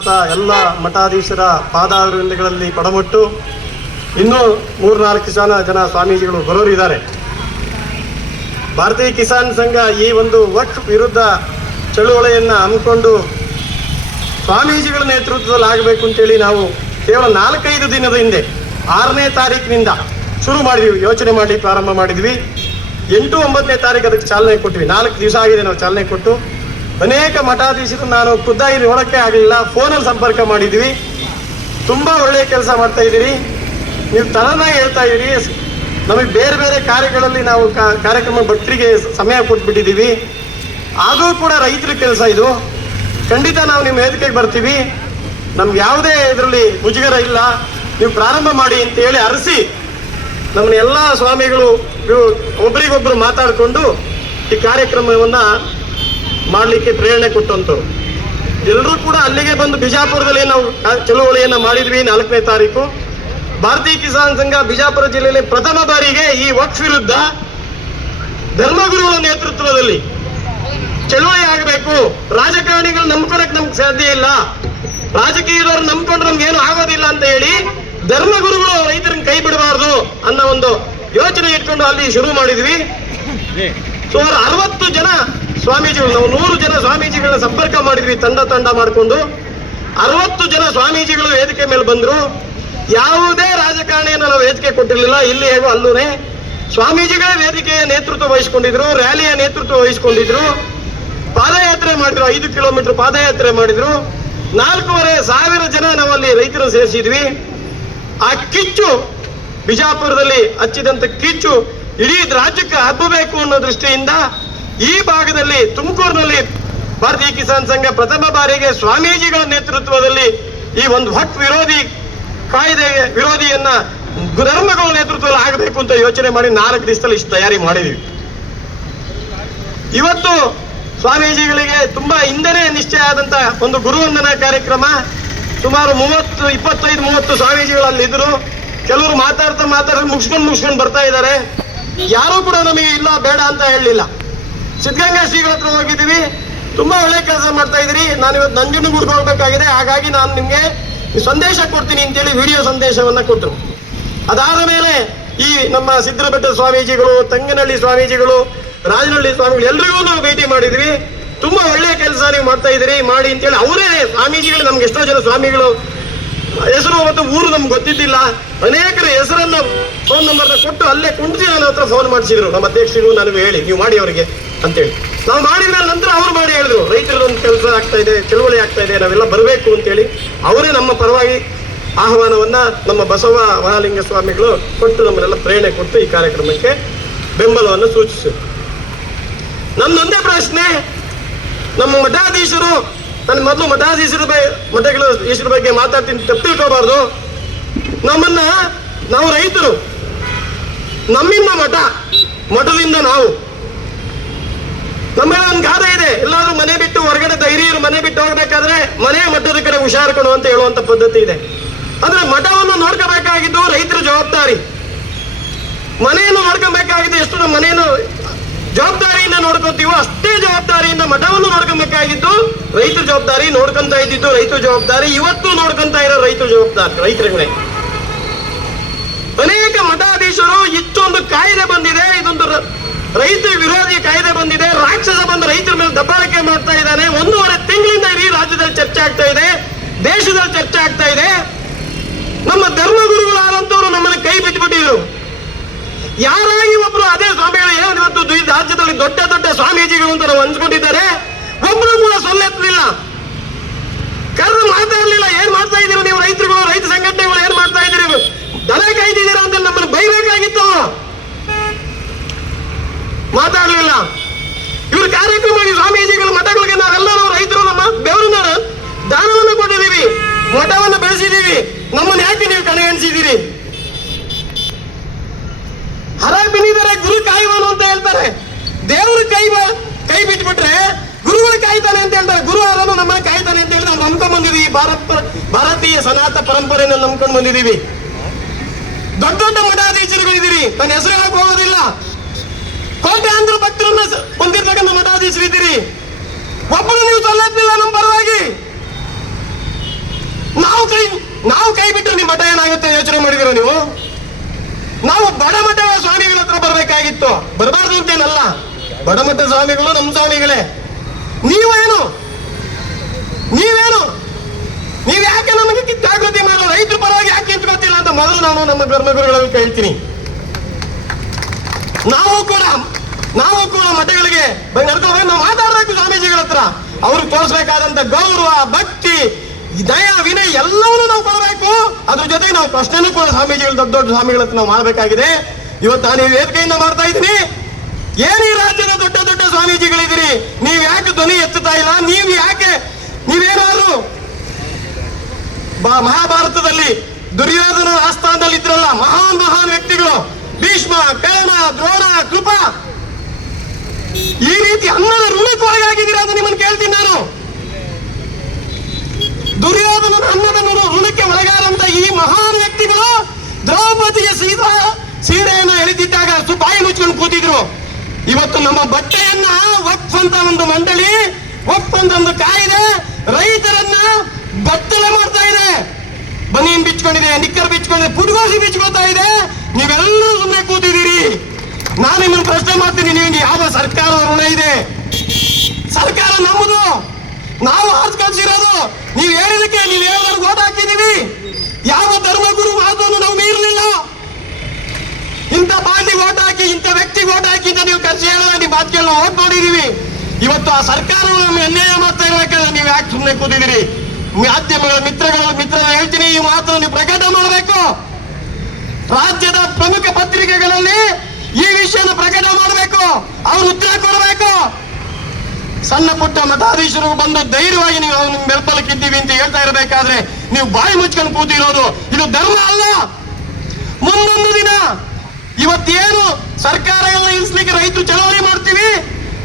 ಅಂತ ಎಲ್ಲ ಮಠಾಧೀಶರ ಪಾದಾರವಿಂದಗಳಲ್ಲಿ ಪಡಮಟ್ಟು ಇನ್ನೂ 3-4 ಜನ ಸ್ವಾಮೀಜಿಗಳು ಬರೋರಿದ್ದಾರೆ. ಭಾರತೀಯ ಕಿಸಾನ್ ಸಂಘ ಈ ಒಂದು ವಕ್ಫ್ ವಿರುದ್ಧ ಚಳುವಳಿಯನ್ನು ಹಮ್ಮಿಕೊಂಡು ಸ್ವಾಮೀಜಿಗಳ ನೇತೃತ್ವದಲ್ಲಿ ಆಗಬೇಕು ಅಂತೇಳಿ ನಾವು ಕೇವಲ 4-5 ದಿನದ ಹಿಂದೆ 6ನೇ ತಾರೀಕಿನಿಂದ ಶುರು ಮಾಡಿದ್ವಿ, ಯೋಚನೆ ಮಾಡಿ ಪ್ರಾರಂಭ ಮಾಡಿದ್ವಿ. 8-9ನೇ ತಾರೀಕು ಅದಕ್ಕೆ ಚಾಲನೆ ಕೊಟ್ವಿ. 4 ದಿವಸ ಆಗಿದೆ ನಾವು ಚಾಲನೆ ಕೊಟ್ಟು. ಅನೇಕ ಮಠಾಧೀಶರು ನಾನು ಖುದ್ದಾಗಿ ನೋಡೋಕ್ಕೆ ಆಗಲಿಲ್ಲ, ಫೋನಲ್ಲಿ ಸಂಪರ್ಕ ಮಾಡಿದ್ವಿ. ತುಂಬ ಒಳ್ಳೆಯ ಕೆಲಸ ಮಾಡ್ತಾ ಇದ್ದೀರಿ, ನೀವು ತನನಾಗಿ ಹೇಳ್ತಾ ಇದ್ದೀರಿ. ನಮಗೆ ಬೇರೆ ಬೇರೆ ಕಾರ್ಯಗಳಲ್ಲಿ ನಾವು ಕಾರ್ಯಕ್ರಮ ಭಕ್ತರಿಗೆ ಸಮಯ ಕೊಟ್ಬಿಟ್ಟಿದ್ದೀವಿ. ಆದರೂ ಕೂಡ ರೈತರ ಕೆಲಸ ಇದು. ಖಂಡಿತ ನಾವು ನಿಮ್ಮ ವೇದಿಕೆಗೆ ಬರ್ತೀವಿ, ನಮ್ಗೆ ಯಾವುದೇ ಇದರಲ್ಲಿ ಮುಜುಗರ ಇಲ್ಲ, ನೀವು ಪ್ರಾರಂಭ ಮಾಡಿ ಅಂತ ಹೇಳಿ ಅರಸಿ ನಮ್ಮನ್ನ ಎಲ್ಲ ಸ್ವಾಮಿಗಳು ಒಬ್ಬರಿಗೊಬ್ಬರು ಮಾತಾಡಿಕೊಂಡು ಈ ಕಾರ್ಯಕ್ರಮವನ್ನು ಮಾಡಲಿಕ್ಕೆ ಪ್ರೇರಣೆ ಕೊಟ್ಟಂಥವ್ರು. ಎಲ್ಲರೂ ಕೂಡ ಅಲ್ಲಿಗೆ ಬಂದು ಬಿಜಾಪುರದಲ್ಲಿ ನಾವು ಚಳುವಳಿಯನ್ನು ಮಾಡಿದ್ವಿ. 4ನೇ ತಾರೀಕು ಭಾರತೀಯ ಕಿಸಾನ್ ಸಂಘ ಬಿಜಾಪುರ ಜಿಲ್ಲೆಯಲ್ಲಿ ಪ್ರಥಮ ಬಾರಿಗೆ ಈ ವಕ್ಫ್ ವಿರುದ್ಧ ಧರ್ಮಗುರುಗಳ ನೇತೃತ್ವದಲ್ಲಿ ಚಳುವಳಿ ಆಗಬೇಕು. ರಾಜಕಾರಣಿಗಳು ನಂಬ್ಕೊಳಕ್ ನಮ್ಗೆ ಸಾಧ್ಯ ಇಲ್ಲ, ರಾಜಕೀಯದವ್ರು ನಂಬ್ಕೊಂಡ್ರೆ ನಮ್ಗೆ ಏನು ಆಗೋದಿಲ್ಲ ಅಂತ ಹೇಳಿ ಧರ್ಮಗುರುಗಳು ರೈತರನ್ನ ಕೈ ಬಿಡಬಾರ್ದು ಅನ್ನೋ ಒಂದು ಯೋಚನೆ ಇಟ್ಕೊಂಡು ಅಲ್ಲಿ ಶುರು ಮಾಡಿದ್ವಿ. ಸುಮಾರು 60 ಜನ ಸ್ವಾಮೀಜಿಗಳು, ನಾವು 100 ಜನ ಸ್ವಾಮೀಜಿಗಳನ್ನ ಸಂಪರ್ಕ ಮಾಡಿದ್ವಿ, ತಂಡ ಮಾಡಿಕೊಂಡು 60 ಜನ ಸ್ವಾಮೀಜಿಗಳು ವೇದಿಕೆ ಮೇಲೆ ಬಂದ್ರು. ಯಾವುದೇ ರಾಜಕಾರಣಿಯನ್ನು ನಾವು ವೇದಿಕೆ ಕೊಟ್ಟಿರಲಿಲ್ಲ. ಇಲ್ಲಿ ಹೇಗೋ ಅಲ್ಲೂನೇ ಸ್ವಾಮೀಜಿಗಳ ವೇದಿಕೆಯ ನೇತೃತ್ವ ವಹಿಸ್ಕೊಂಡಿದ್ರು, ರ್ಯಾಲಿಯ ನೇತೃತ್ವ ವಹಿಸ್ಕೊಂಡಿದ್ರು, ಪಾದಯಾತ್ರೆ ಮಾಡಿದ್ರು, 5 ಕಿಲೋಮೀಟರ್ ಪಾದಯಾತ್ರೆ ಮಾಡಿದ್ರು. 4,500 ಜನ ನಾವಲ್ಲಿ ರೈತರನ್ನು ಸೇರಿಸಿದ್ವಿ. ಆ ಕಿಚ್ಚು ಬಿಜಾಪುರದಲ್ಲಿ ಹಚ್ಚಿದಂತ ಕಿಚ್ಚು ಇಡೀ ರಾಜ್ಯಕ್ಕೆ ಹಬ್ಬಬೇಕು ಅನ್ನೋ ದೃಷ್ಟಿಯಿಂದ ಈ ಭಾಗದಲ್ಲಿ ತುಮಕೂರಿನಲ್ಲಿ ಭಾರತೀಯ ಕಿಸಾನ್ ಸಂಘ ಪ್ರಥಮ ಬಾರಿಗೆ ಸ್ವಾಮೀಜಿಗಳ ನೇತೃತ್ವದಲ್ಲಿ ಈ ಒಂದು ವಕ್ಫ್ ವಿರೋಧಿ ಕಾಯ್ದೆ ವಿರೋಧಿಯನ್ನ ಧರ್ಮಗಳ ನೇತೃತ್ವದಲ್ಲಿ ಆಗಬೇಕು ಅಂತ ಯೋಚನೆ ಮಾಡಿ 4 ದಿವಸದಲ್ಲಿ ಇಷ್ಟು ತಯಾರಿ ಮಾಡಿದ್ವಿ. ಇವತ್ತು ಸ್ವಾಮೀಜಿಗಳಿಗೆ ತುಂಬಾ ಹಿಂದೆನೇ ನಿಶ್ಚಯ ಆದಂತ ಒಂದು ಗುರುವಂದನಾ ಕಾರ್ಯಕ್ರಮ. ಸುಮಾರು 25-30 ಸ್ವಾಮೀಜಿಗಳು ಅಲ್ಲಿ ಇದ್ರು. ಕೆಲವರು ಮಾತಾಡ್ತಾ ಮುಗಿಸ್ಕೊಂಡು ಬರ್ತಾ ಇದ್ದಾರೆ. ಯಾರು ಕೂಡ ನಮಗೆ ಇಲ್ಲ ಬೇಡ ಅಂತ ಹೇಳಲಿಲ್ಲ. ಸಿದ್ಧಗಂಗಾ ಶ್ರೀಗಳ ಹತ್ರ ಹೋಗಿದ್ದೀವಿ, ತುಂಬಾ ಒಳ್ಳೆ ಕೆಲಸ ಮಾಡ್ತಾ ಇದ್ರಿ, ನಾನು ಇವತ್ತು ನಂಜನಗೂಡಿಗೆ ಹೋಗ್ಬೇಕಾಗಿದೆ, ಹಾಗಾಗಿ ನಾನು ನಿಮ್ಗೆ ಸಂದೇಶ ಕೊಡ್ತೀನಿ ಅಂತೇಳಿ ವಿಡಿಯೋ ಸಂದೇಶವನ್ನ ಕೊಟ್ಟರು. ಅದಾದ ಮೇಲೆ ಈ ನಮ್ಮ ಸಿದ್ದರಬೆಟ್ಟ ಸ್ವಾಮೀಜಿಗಳು, ತಂಗನಹಳ್ಳಿ ಸ್ವಾಮೀಜಿಗಳು, ರಾಜನಹಳ್ಳಿ ಸ್ವಾಮಿಗಳು ಎಲ್ರಿಗೂ ನಾವು ಭೇಟಿ ಮಾಡಿದ್ವಿ. ತುಂಬಾ ಒಳ್ಳೆಯ ಕೆಲಸ ನೀವು ಮಾಡ್ತಾ ಇದ್ದೀರಿ, ಮಾಡಿ ಅಂತೇಳಿ ಅವರೇ ಸ್ವಾಮೀಜಿಗಳು, ನಮ್ಗೆ ಎಷ್ಟೋ ಜನ ಸ್ವಾಮಿಗಳು ಹೆಸರು ಮತ್ತು ಊರು ನಮ್ಗೆ ಗೊತ್ತಿದ್ದಿಲ್ಲ, ಅನೇಕರ ಹೆಸರನ್ನ ಫೋನ್ ನಂಬರ್ನ ಕೊಟ್ಟು ಅಲ್ಲೇ ಕುಂಡಿಸಿ ನನ್ನ ಹತ್ರ ಫೋನ್ ಮಾಡಿಸಿದ್ರು. ನಮ್ಮ ಅಧ್ಯಕ್ಷರು ನನಗೆ ಹೇಳಿ ನೀವು ಮಾಡಿ ಅವರಿಗೆ ಅಂತೇಳಿ. ನಾವು ಮಾಡಿದ ನಂತರ ಅವ್ರು ಮಾಡಿ ಹೇಳಿದ್ರು, ರೈತರದೊಂದು ಕೆಲಸ ಆಗ್ತಾ ಇದೆ, ಚಳುವಳಿ ಆಗ್ತಾ ಇದೆ, ನಾವೆಲ್ಲ ಬರಬೇಕು ಅಂತೇಳಿ ಅವರೇ ನಮ್ಮ ಪರವಾಗಿ ಆಹ್ವಾನವನ್ನ ನಮ್ಮ ಬಸವ ಮಹಾಲಿಂಗ ಸ್ವಾಮಿಗಳು ಕೊಟ್ಟು ನಮ್ಮನ್ನೆಲ್ಲ ಪ್ರೇರಣೆ ಕೊಟ್ಟು ಈ ಕಾರ್ಯಕ್ರಮಕ್ಕೆ ಬೆಂಬಲವನ್ನು ಸೂಚಿಸಿದರು. ನಮ್ದೊಂದೇ ಪ್ರಶ್ನೆ, ನಮ್ಮ ಮಠಾಧೀಶರು, ನಾನು ಮೊದಲು ಮಠಗಳ ಬಗ್ಗೆ ಮಾತಾಡ್ತೀನಿ, ತಪ್ಪು ತಿಳ್ಕೋಬಾರ್ದು. ನಾವು ರೈತರು, ನಮ್ಮಿಂದ ಮಠದಿಂದ ನಾವು, ನಮ್ಮೆಲ್ಲ ಒಂದು ಗಾದೆ ಇದೆ, ಎಲ್ಲಾದ್ರೂ ಮನೆ ಬಿಟ್ಟು ಹೊರಗಡೆ ಹಿರಿಯರು ಮನೆ ಬಿಟ್ಟು ಹೋಗ್ಬೇಕಾದ್ರೆ ಮನೆ ಮಠದ ಕಡೆ ಹುಷಾರು ಕೊಡು ಅಂತ ಹೇಳುವಂತ ಪದ್ಧತಿ ಇದೆ. ಆದ್ರೆ ಮಠವನ್ನು ನೋಡ್ಕೋಬೇಕಾಗಿದ್ದು ರೈತರ ಜವಾಬ್ದಾರಿ. ಮನೆಯನ್ನು ನೋಡ್ಕೊಬೇಕಾಗಿದ್ದು ಎಷ್ಟು ನಮ್ಮ ಮನೆಯನ್ನು ಜವಾಬ್ದಾರಿಯಿಂದ ನೋಡ್ಕೊತೀವೋ ಅಷ್ಟೇ ಜವಾಬ್ದಾರಿಯಿಂದ ಮಠವನ್ನು ನೋಡ್ಕೊಬೇಕಾಗಿದ್ದು ರೈತರ ಜವಾಬ್ದಾರಿ. ನೋಡ್ಕೊಂತ ಇದ್ದಿದ್ದು ರೈತರ ಜವಾಬ್ದಾರಿ. ಇವತ್ತು ನೋಡ್ಕೊಂತ ಇರೋ ರೈತರ ಜವಾಬ್ದಾರಿ ರೈತರಿಗೆ. ಅನೇಕ ಮಠಾಧೀಶರು ಇಷ್ಟೊಂದು ಕಾಯ್ದೆ ಬಂದಿದೆ, ಇದೊಂದು ರೈತ ವಿರೋಧಿ ಕಾಯ್ದೆ ಬಂದಿದೆ, ರಾಕ್ಷಸ ಬಂದು ರೈತರ ಮೇಲೆ ದಬ್ಬಾಳಿಕೆ ಮಾಡ್ತಾ ಇದ್ದಾನೆ. 1.5 ತಿಂಗಳಿಂದ ಇಡೀ ರಾಜ್ಯದಲ್ಲಿ ಚರ್ಚೆ ಆಗ್ತಾ ಇದೆ, ದೇಶದಲ್ಲಿ ಚರ್ಚೆ ಆಗ್ತಾ ಇದೆ. ನಮ್ಮ ಧರ್ಮಗುರುಗಳಾದಂತವರು ನಮ್ಮನ್ನು ಕೈ ಬಿಟ್ಟುಬಿಟ್ಟಿದ್ರು. ಯಾರಾಗಿ ಒಬ್ರು ಅದೇ ಸ್ವಾಮಿಗಳು ಏನು ಇವತ್ತು ರಾಜ್ಯದಲ್ಲಿ ದೊಡ್ಡ ದೊಡ್ಡ ಸ್ವಾಮೀಜಿಗಳು ಅಂತ ನಾವು ಅನ್ಸ್ಕೊಂಡಿದ್ದಾರೆ, ಒಬ್ರು ಕೂಡ ಸೊಲ್ಲೆತ್ತಲಿಲ್ಲ, ಕರೆದು ಮಾತಾಡಲಿಲ್ಲ. ಏನ್ ಮಾಡ್ತಾ ಇದ್ದೀರಿ ನೀವು ರೈತರುಗಳು, ರೈತ ಸಂಘಟನೆಗಳು ಏನ್ ಮಾಡ್ತಾ ಇದ್ದೀರಿ, ದನ ಕಾಯ್ದಿದ್ದೀರಾ ಅಂತ ನಮ್ಮನ್ನು ಬೈಬೇಕಾಗಿತ್ತು, ಮಾತಾಡಲಿಲ್ಲ. ಇವ್ರ ಕಾರ್ಯಕ್ರಮವಾಗಿ ಸ್ವಾಮೀಜಿಗಳು ಮಠಗಳಿಗೆ ನಾವೆಲ್ಲರೂ ರೈತರು ನಮ್ಮ ಬೆವರಿನ ದಾನವನ್ನು ಕೊಟ್ಟಿದ್ದೀವಿ, ಮಠವನ್ನು ಬೆಳೆಸಿದ್ದೀವಿ, ನಮ್ಮನ್ನು ಯಾಕೆ ನೀವು ಕಡೆಗಣಿಸಿದ್ದೀರಿ? ಹರ ಬಿನಿದರೆ ಗುರು ಕಾಯುವನು ಅಂತ ಹೇಳ್ತಾರೆ. ದೇವರು ಕೈ ಬಿಟ್ಬಿಟ್ರೆ ಗುರುಗಳು ಕಾಯ್ತಾನೆ ಅಂತ ಹೇಳ್ತಾರೆ. ಗುರು ಯಾರನ್ನು ನಮ್ಮನ್ನು ಕಾಯ್ತಾನೆ ಅಂತ ಹೇಳಿ ನಾವು ನಂಬ್ಕೊಂಡ್ ಬಂದಿದ್ದೀವಿ. ಭಾರತೀಯ ಸನಾತನ ಪರಂಪರೆಯನ್ನು ನಂಬ್ಕೊಂಡು ಬಂದಿದ್ದೀವಿ. ದೊಡ್ಡ ದೊಡ್ಡ ಮಠಾಧೀಶರುಗಳಿದ್ದೀರಿ, ನನ್ನ ಹೆಸರು ಹೇಳಕ್ ಹೋಗೋದಿಲ್ಲ. ಕೋಟ್ಯಾಂತರ ಭಕ್ತರನ್ನ ಹೊಂದಿರ್ತಕ್ಕಂಥ ಮಠಾಧೀಶರಿದ್ದೀರಿ. ಒಬ್ಬರು ನೀವು ಸೊಲ್ಲೆತ್ತಿಲ್ಲ ನಮ್ಮ ಪರವಾಗಿ. ನಾವು ಕೈ ಬಿಟ್ಟರೆ ನಿಮ್ಮ ಮಠ ಏನಾಗುತ್ತೆ ಯೋಚನೆ ಮಾಡಿದಿರೋ ನೀವು? ನಾವು ಬಡಮಠ ಸ್ವಾಮಿಗಳ ಹತ್ರ ಬರ್ಬೇಕಾಗಿತ್ತು, ಬರಬಾರ್ದು ಅಂತೇನಲ್ಲ. ಬಡಮಠ ಸ್ವಾಮಿಗಳು ನಮ್ಮ ಸ್ವಾಮಿಗಳೇ. ನೀವೇನು ನೀವ್ ಯಾಕೆ ನಮಗೆ ಜಾಗೃತಿ ಮಾಡೋ, ರೈತರ ಪರವಾಗಿ ಯಾಕೆ ನಿಂತ್ಕೋತಿಲ್ಲ ಅಂತ ಮೊದಲು ನಾನು ನಮ್ಮ ಧರ್ಮಗುರುಗಳಲ್ಲಿ ಕೇಳ್ತೀನಿ. ನಾವು ಕೂಡ ಮಠಗಳಿಗೆ ನಡ್ಕೊಂಡು ನಾವು ಮಾತಾಡ್ಬೇಕು ಸ್ವಾಮೀಜಿಗಳ ಹತ್ರ. ಅವ್ರಿಗೆ ತೋರಿಸ್ಬೇಕಾದಂತ ಗೌರವ, ಭಕ್ತಿ, ದಯ, ವಿನಯ ಎಲ್ಲವನ್ನೂ ನಾವು ಕೊಡಬೇಕು. ಅದ್ರ ಜೊತೆಗೆ ನಾವು ಪ್ರಶ್ನೆನೂ ಕೂಡ ಸ್ವಾಮೀಜಿಗಳು ದೊಡ್ಡ ಸ್ವಾಮಿಗಳ ಹತ್ರ ನಾವು ಮಾಡಬೇಕಾಗಿದೆ. ಇವತ್ತು ನಾನು ಈ ವೇದಿಕೆಯಿಂದ ಮಾಡ್ತಾ ಇದ್ದೀನಿ. ಏನು ಈ ರಾಜ್ಯದ ದೊಡ್ಡ ಸ್ವಾಮೀಜಿಗಳಿದ್ದೀರಿ, ನೀವು ಯಾಕೆ ಧ್ವನಿ ಎತ್ತುತ್ತಾ ಇಲ್ಲ? ನೀವೇನಾದ್ರು ಮಹಾಭಾರತದಲ್ಲಿ ದುರ್ಯೋಧನ ಆಸ್ಥಾನದಲ್ಲಿ ಇದ್ರಲ್ಲ ಮಹಾನ್ ವ್ಯಕ್ತಿಗಳು, ಭೀಷ್ಮ, ಕರ್ಣ, ದ್ರೋಣ, ಕೃಪ, ಈ ರೀತಿ ಅನ್ನದ ಋಣಕ್ಕೆ ಒಳಗಾಗಿದ್ದೀರಾ ಅಂತ ನಿಮ್ಮನ್ನು ಕೇಳ್ತೀನಿ ನಾನು. ದುರ್ಯೋಧನನ ಅನ್ನದ ಋಣಕ್ಕೆ ಒಳಗಾದಂತ ಈ ಮಹಾನ್ ವ್ಯಕ್ತಿಗಳು ದ್ರೌಪದಿಯ ಸೀರೆಯನ್ನು ಎಳೆದಿದ್ದಾಗ ಬಾಯಿ ಮುಚ್ಕೊಂಡು ಕೂತಿದ್ರು. ಇವತ್ತು ನಮ್ಮ ಬಟ್ಟೆಯನ್ನ ವಕ್ಫ್ ಅಂತ ಒಂದು ಮಂಡಳಿ, ವಕ್ಫ್ ಅಂತ ಒಂದು ಕಾಯ್ದೆ ರೈತರನ್ನ ಬಟ್ಟಲೆ ಮಾಡ್ತಾ ಇದೆ. ಬನೀನ್ ಬಿಚ್ಕೊಂಡಿದೆ, ನಿಕ್ಕರ್ ಬಿಚ್ಕೊಂಡಿದೆ, ಪುಟ್ಗೋಸಿ ಬಿಚ್ಕೊತಾ ಇದೆ. ನೀವೆಲ್ಲರೂ ಸುಮ್ಮನೆ ಕೂತಿದ್ದೀರಿ. ನಾನು ನಿಮ್ಮನ್ನು ಪ್ರಶ್ನೆ ಮಾಡ್ತೀನಿ, ನಿಮಗೆ ಯಾವ ಸರ್ಕಾರ ಋಣ ಇದೆ? ಸರ್ಕಾರ ನಮ್ಮದು, ನಾವು ಆರ್ಸ್ಕೊಳ್ಸಿರೋದು. ನೀವು ಹೇಳಿದಕ್ಕೆ ನೀವು ಹೇಳಿದವ್ರಿಗೆ ಓಟ್ ಹಾಕಿದೀವಿ. ಯಾವ ಧರ್ಮಗುರು ಮಾತನ್ನು ನಾವು ಮೀರಲಿಲ್ಲ. ಇಂಥ ಪಾರ್ಟಿಗೆ ಓಟ್ ಹಾಕಿ, ಇಂಥ ವ್ಯಕ್ತಿಗೆ ಓಟ್ ಹಾಕಿ ಅಂತ ನೀವು ಕರ್ಸಿ ಹೇಳೋಣ, ನಿಮ್ಮ ಮಾತುಗಳನ್ನ ಓಟ್ ನೋಡಿದೀವಿ. ಇವತ್ತು ಆ ಸರ್ಕಾರವನ್ನು ನಮ್ಗೆ ಅನ್ಯಾಯ ಮಾಡ್ತಾ ಇರ್ಬೇಕಾದ್ರೆ ನೀವು ಯಾಕೆ ಸುಮ್ಮನೆ ಕೂತಿದ್ದೀರಿ? ಮಾಧ್ಯಮಗಳ ಮಿತ್ರರ ಹೇಳ್ತೀನಿ, ಈ ಮಾತನ್ನು ನೀವು ಪ್ರಕಟ ಮಾಡಬೇಕು. ರಾಜ್ಯದ ಪ್ರಮುಖ ಪತ್ರಿಕೆಗಳಲ್ಲಿ ಈ ವಿಷಯನ ಪ್ರಕಟ ಮಾಡಬೇಕು, ಅವ್ರು ಉತ್ತರ ಕೊಡಬೇಕು. ಸಣ್ಣ ಪುಟ್ಟ ಮಠಾಧೀಶರು ಬಂದು ಧೈರ್ಯವಾಗಿ ನೀವು ನಿಮ್ ಬೆಂಬಲಕ್ಕಿದ್ದೀವಿ ಅಂತ ಹೇಳ್ತಾ ಇರಬೇಕಾದ್ರೆ ನೀವು ಬಾಯಿ ಮುಚ್ಕೊಂಡು ಕೂತಿರೋದು ಇದು ಧರ್ಮ ಅಲ್ಲ. ಮುಂದೊಂದು ದಿನ ಇವತ್ತೇನು ಸರ್ಕಾರಗಳನ್ನ ಇಳಿಸ್ಲಿಕ್ಕೆ ರೈತರು ಚಳವಳಿ ಮಾಡ್ತೀವಿ,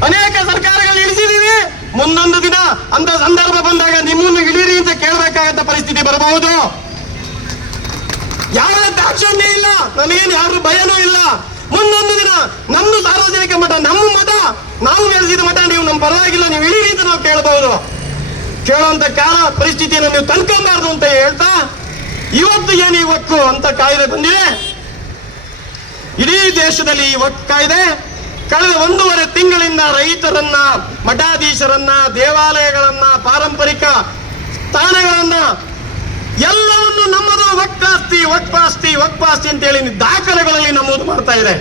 ಅನೇಕ ಸರ್ಕಾರಗಳು ಇಳಿಸಿದೀವಿ. ಮುಂದೊಂದು ದಿನ ಅಂತ ಸಂದರ್ಭ ಬಂದಾಗ ನಿಮ್ಮನ್ನು ಇಳಿರಿ ಅಂತ ಕೇಳಬೇಕಾಗಂತ ಪರಿಸ್ಥಿತಿ ಬರಬಹುದು. ಯಾವ ದಾಕ್ಷಣ್ಯ ಇಲ್ಲ, ನನಗೇನು ಯಾರು ಭಯನೂ ಇಲ್ಲ. ಮುಂದೊಂದು ದಿನ ನಮ್ದು ಸಾರ್ವಜನಿಕ ಮಠ, ನಮ್ಮ ಮಠ, ನಾವು ನೆಲೆಸಿದ ಮಠ, ನೀವು ನಮ್ಮ ಪರವಾಗಿಲ್ಲ, ನೀವು ಇಳಿರಿ ಅಂತ ನಾವು ಕೇಳಬಹುದು. ಕೇಳುವಂತ ಪರಿಸ್ಥಿತಿಯನ್ನು ನೀವು ತನ್ಕೊಂಬಾರ್ದು ಅಂತ ಹೇಳ್ತಾ, ಇವತ್ತು ಏನು ಈ ವಕ್ಫ್ ಅಂತ ಕಾಯ್ದೆ ಬಂದಿದೆ. ಇಡೀ ದೇಶದಲ್ಲಿ ಈ ವಕ್ಫ್ ಕಾಯ್ದೆ ಕಳೆದ 1.5 ತಿಂಗಳಿಂದ ರೈತರನ್ನ, ಮಠಾಧೀಶರನ್ನ, ದೇವಾಲಯಗಳನ್ನ, ಪಾರಂಪರಿಕ ತಾಣಗಳನ್ನ ಎಲ್ಲವನ್ನು ನಮ್ಮದು ವಕ್ಫಾಸ್ತಿ ಅಂತ ಹೇಳಿ ದಾಖಲೆಗಳಲ್ಲಿ ನಮೂದು ಮಾಡ್ತಾ ಇದೆ.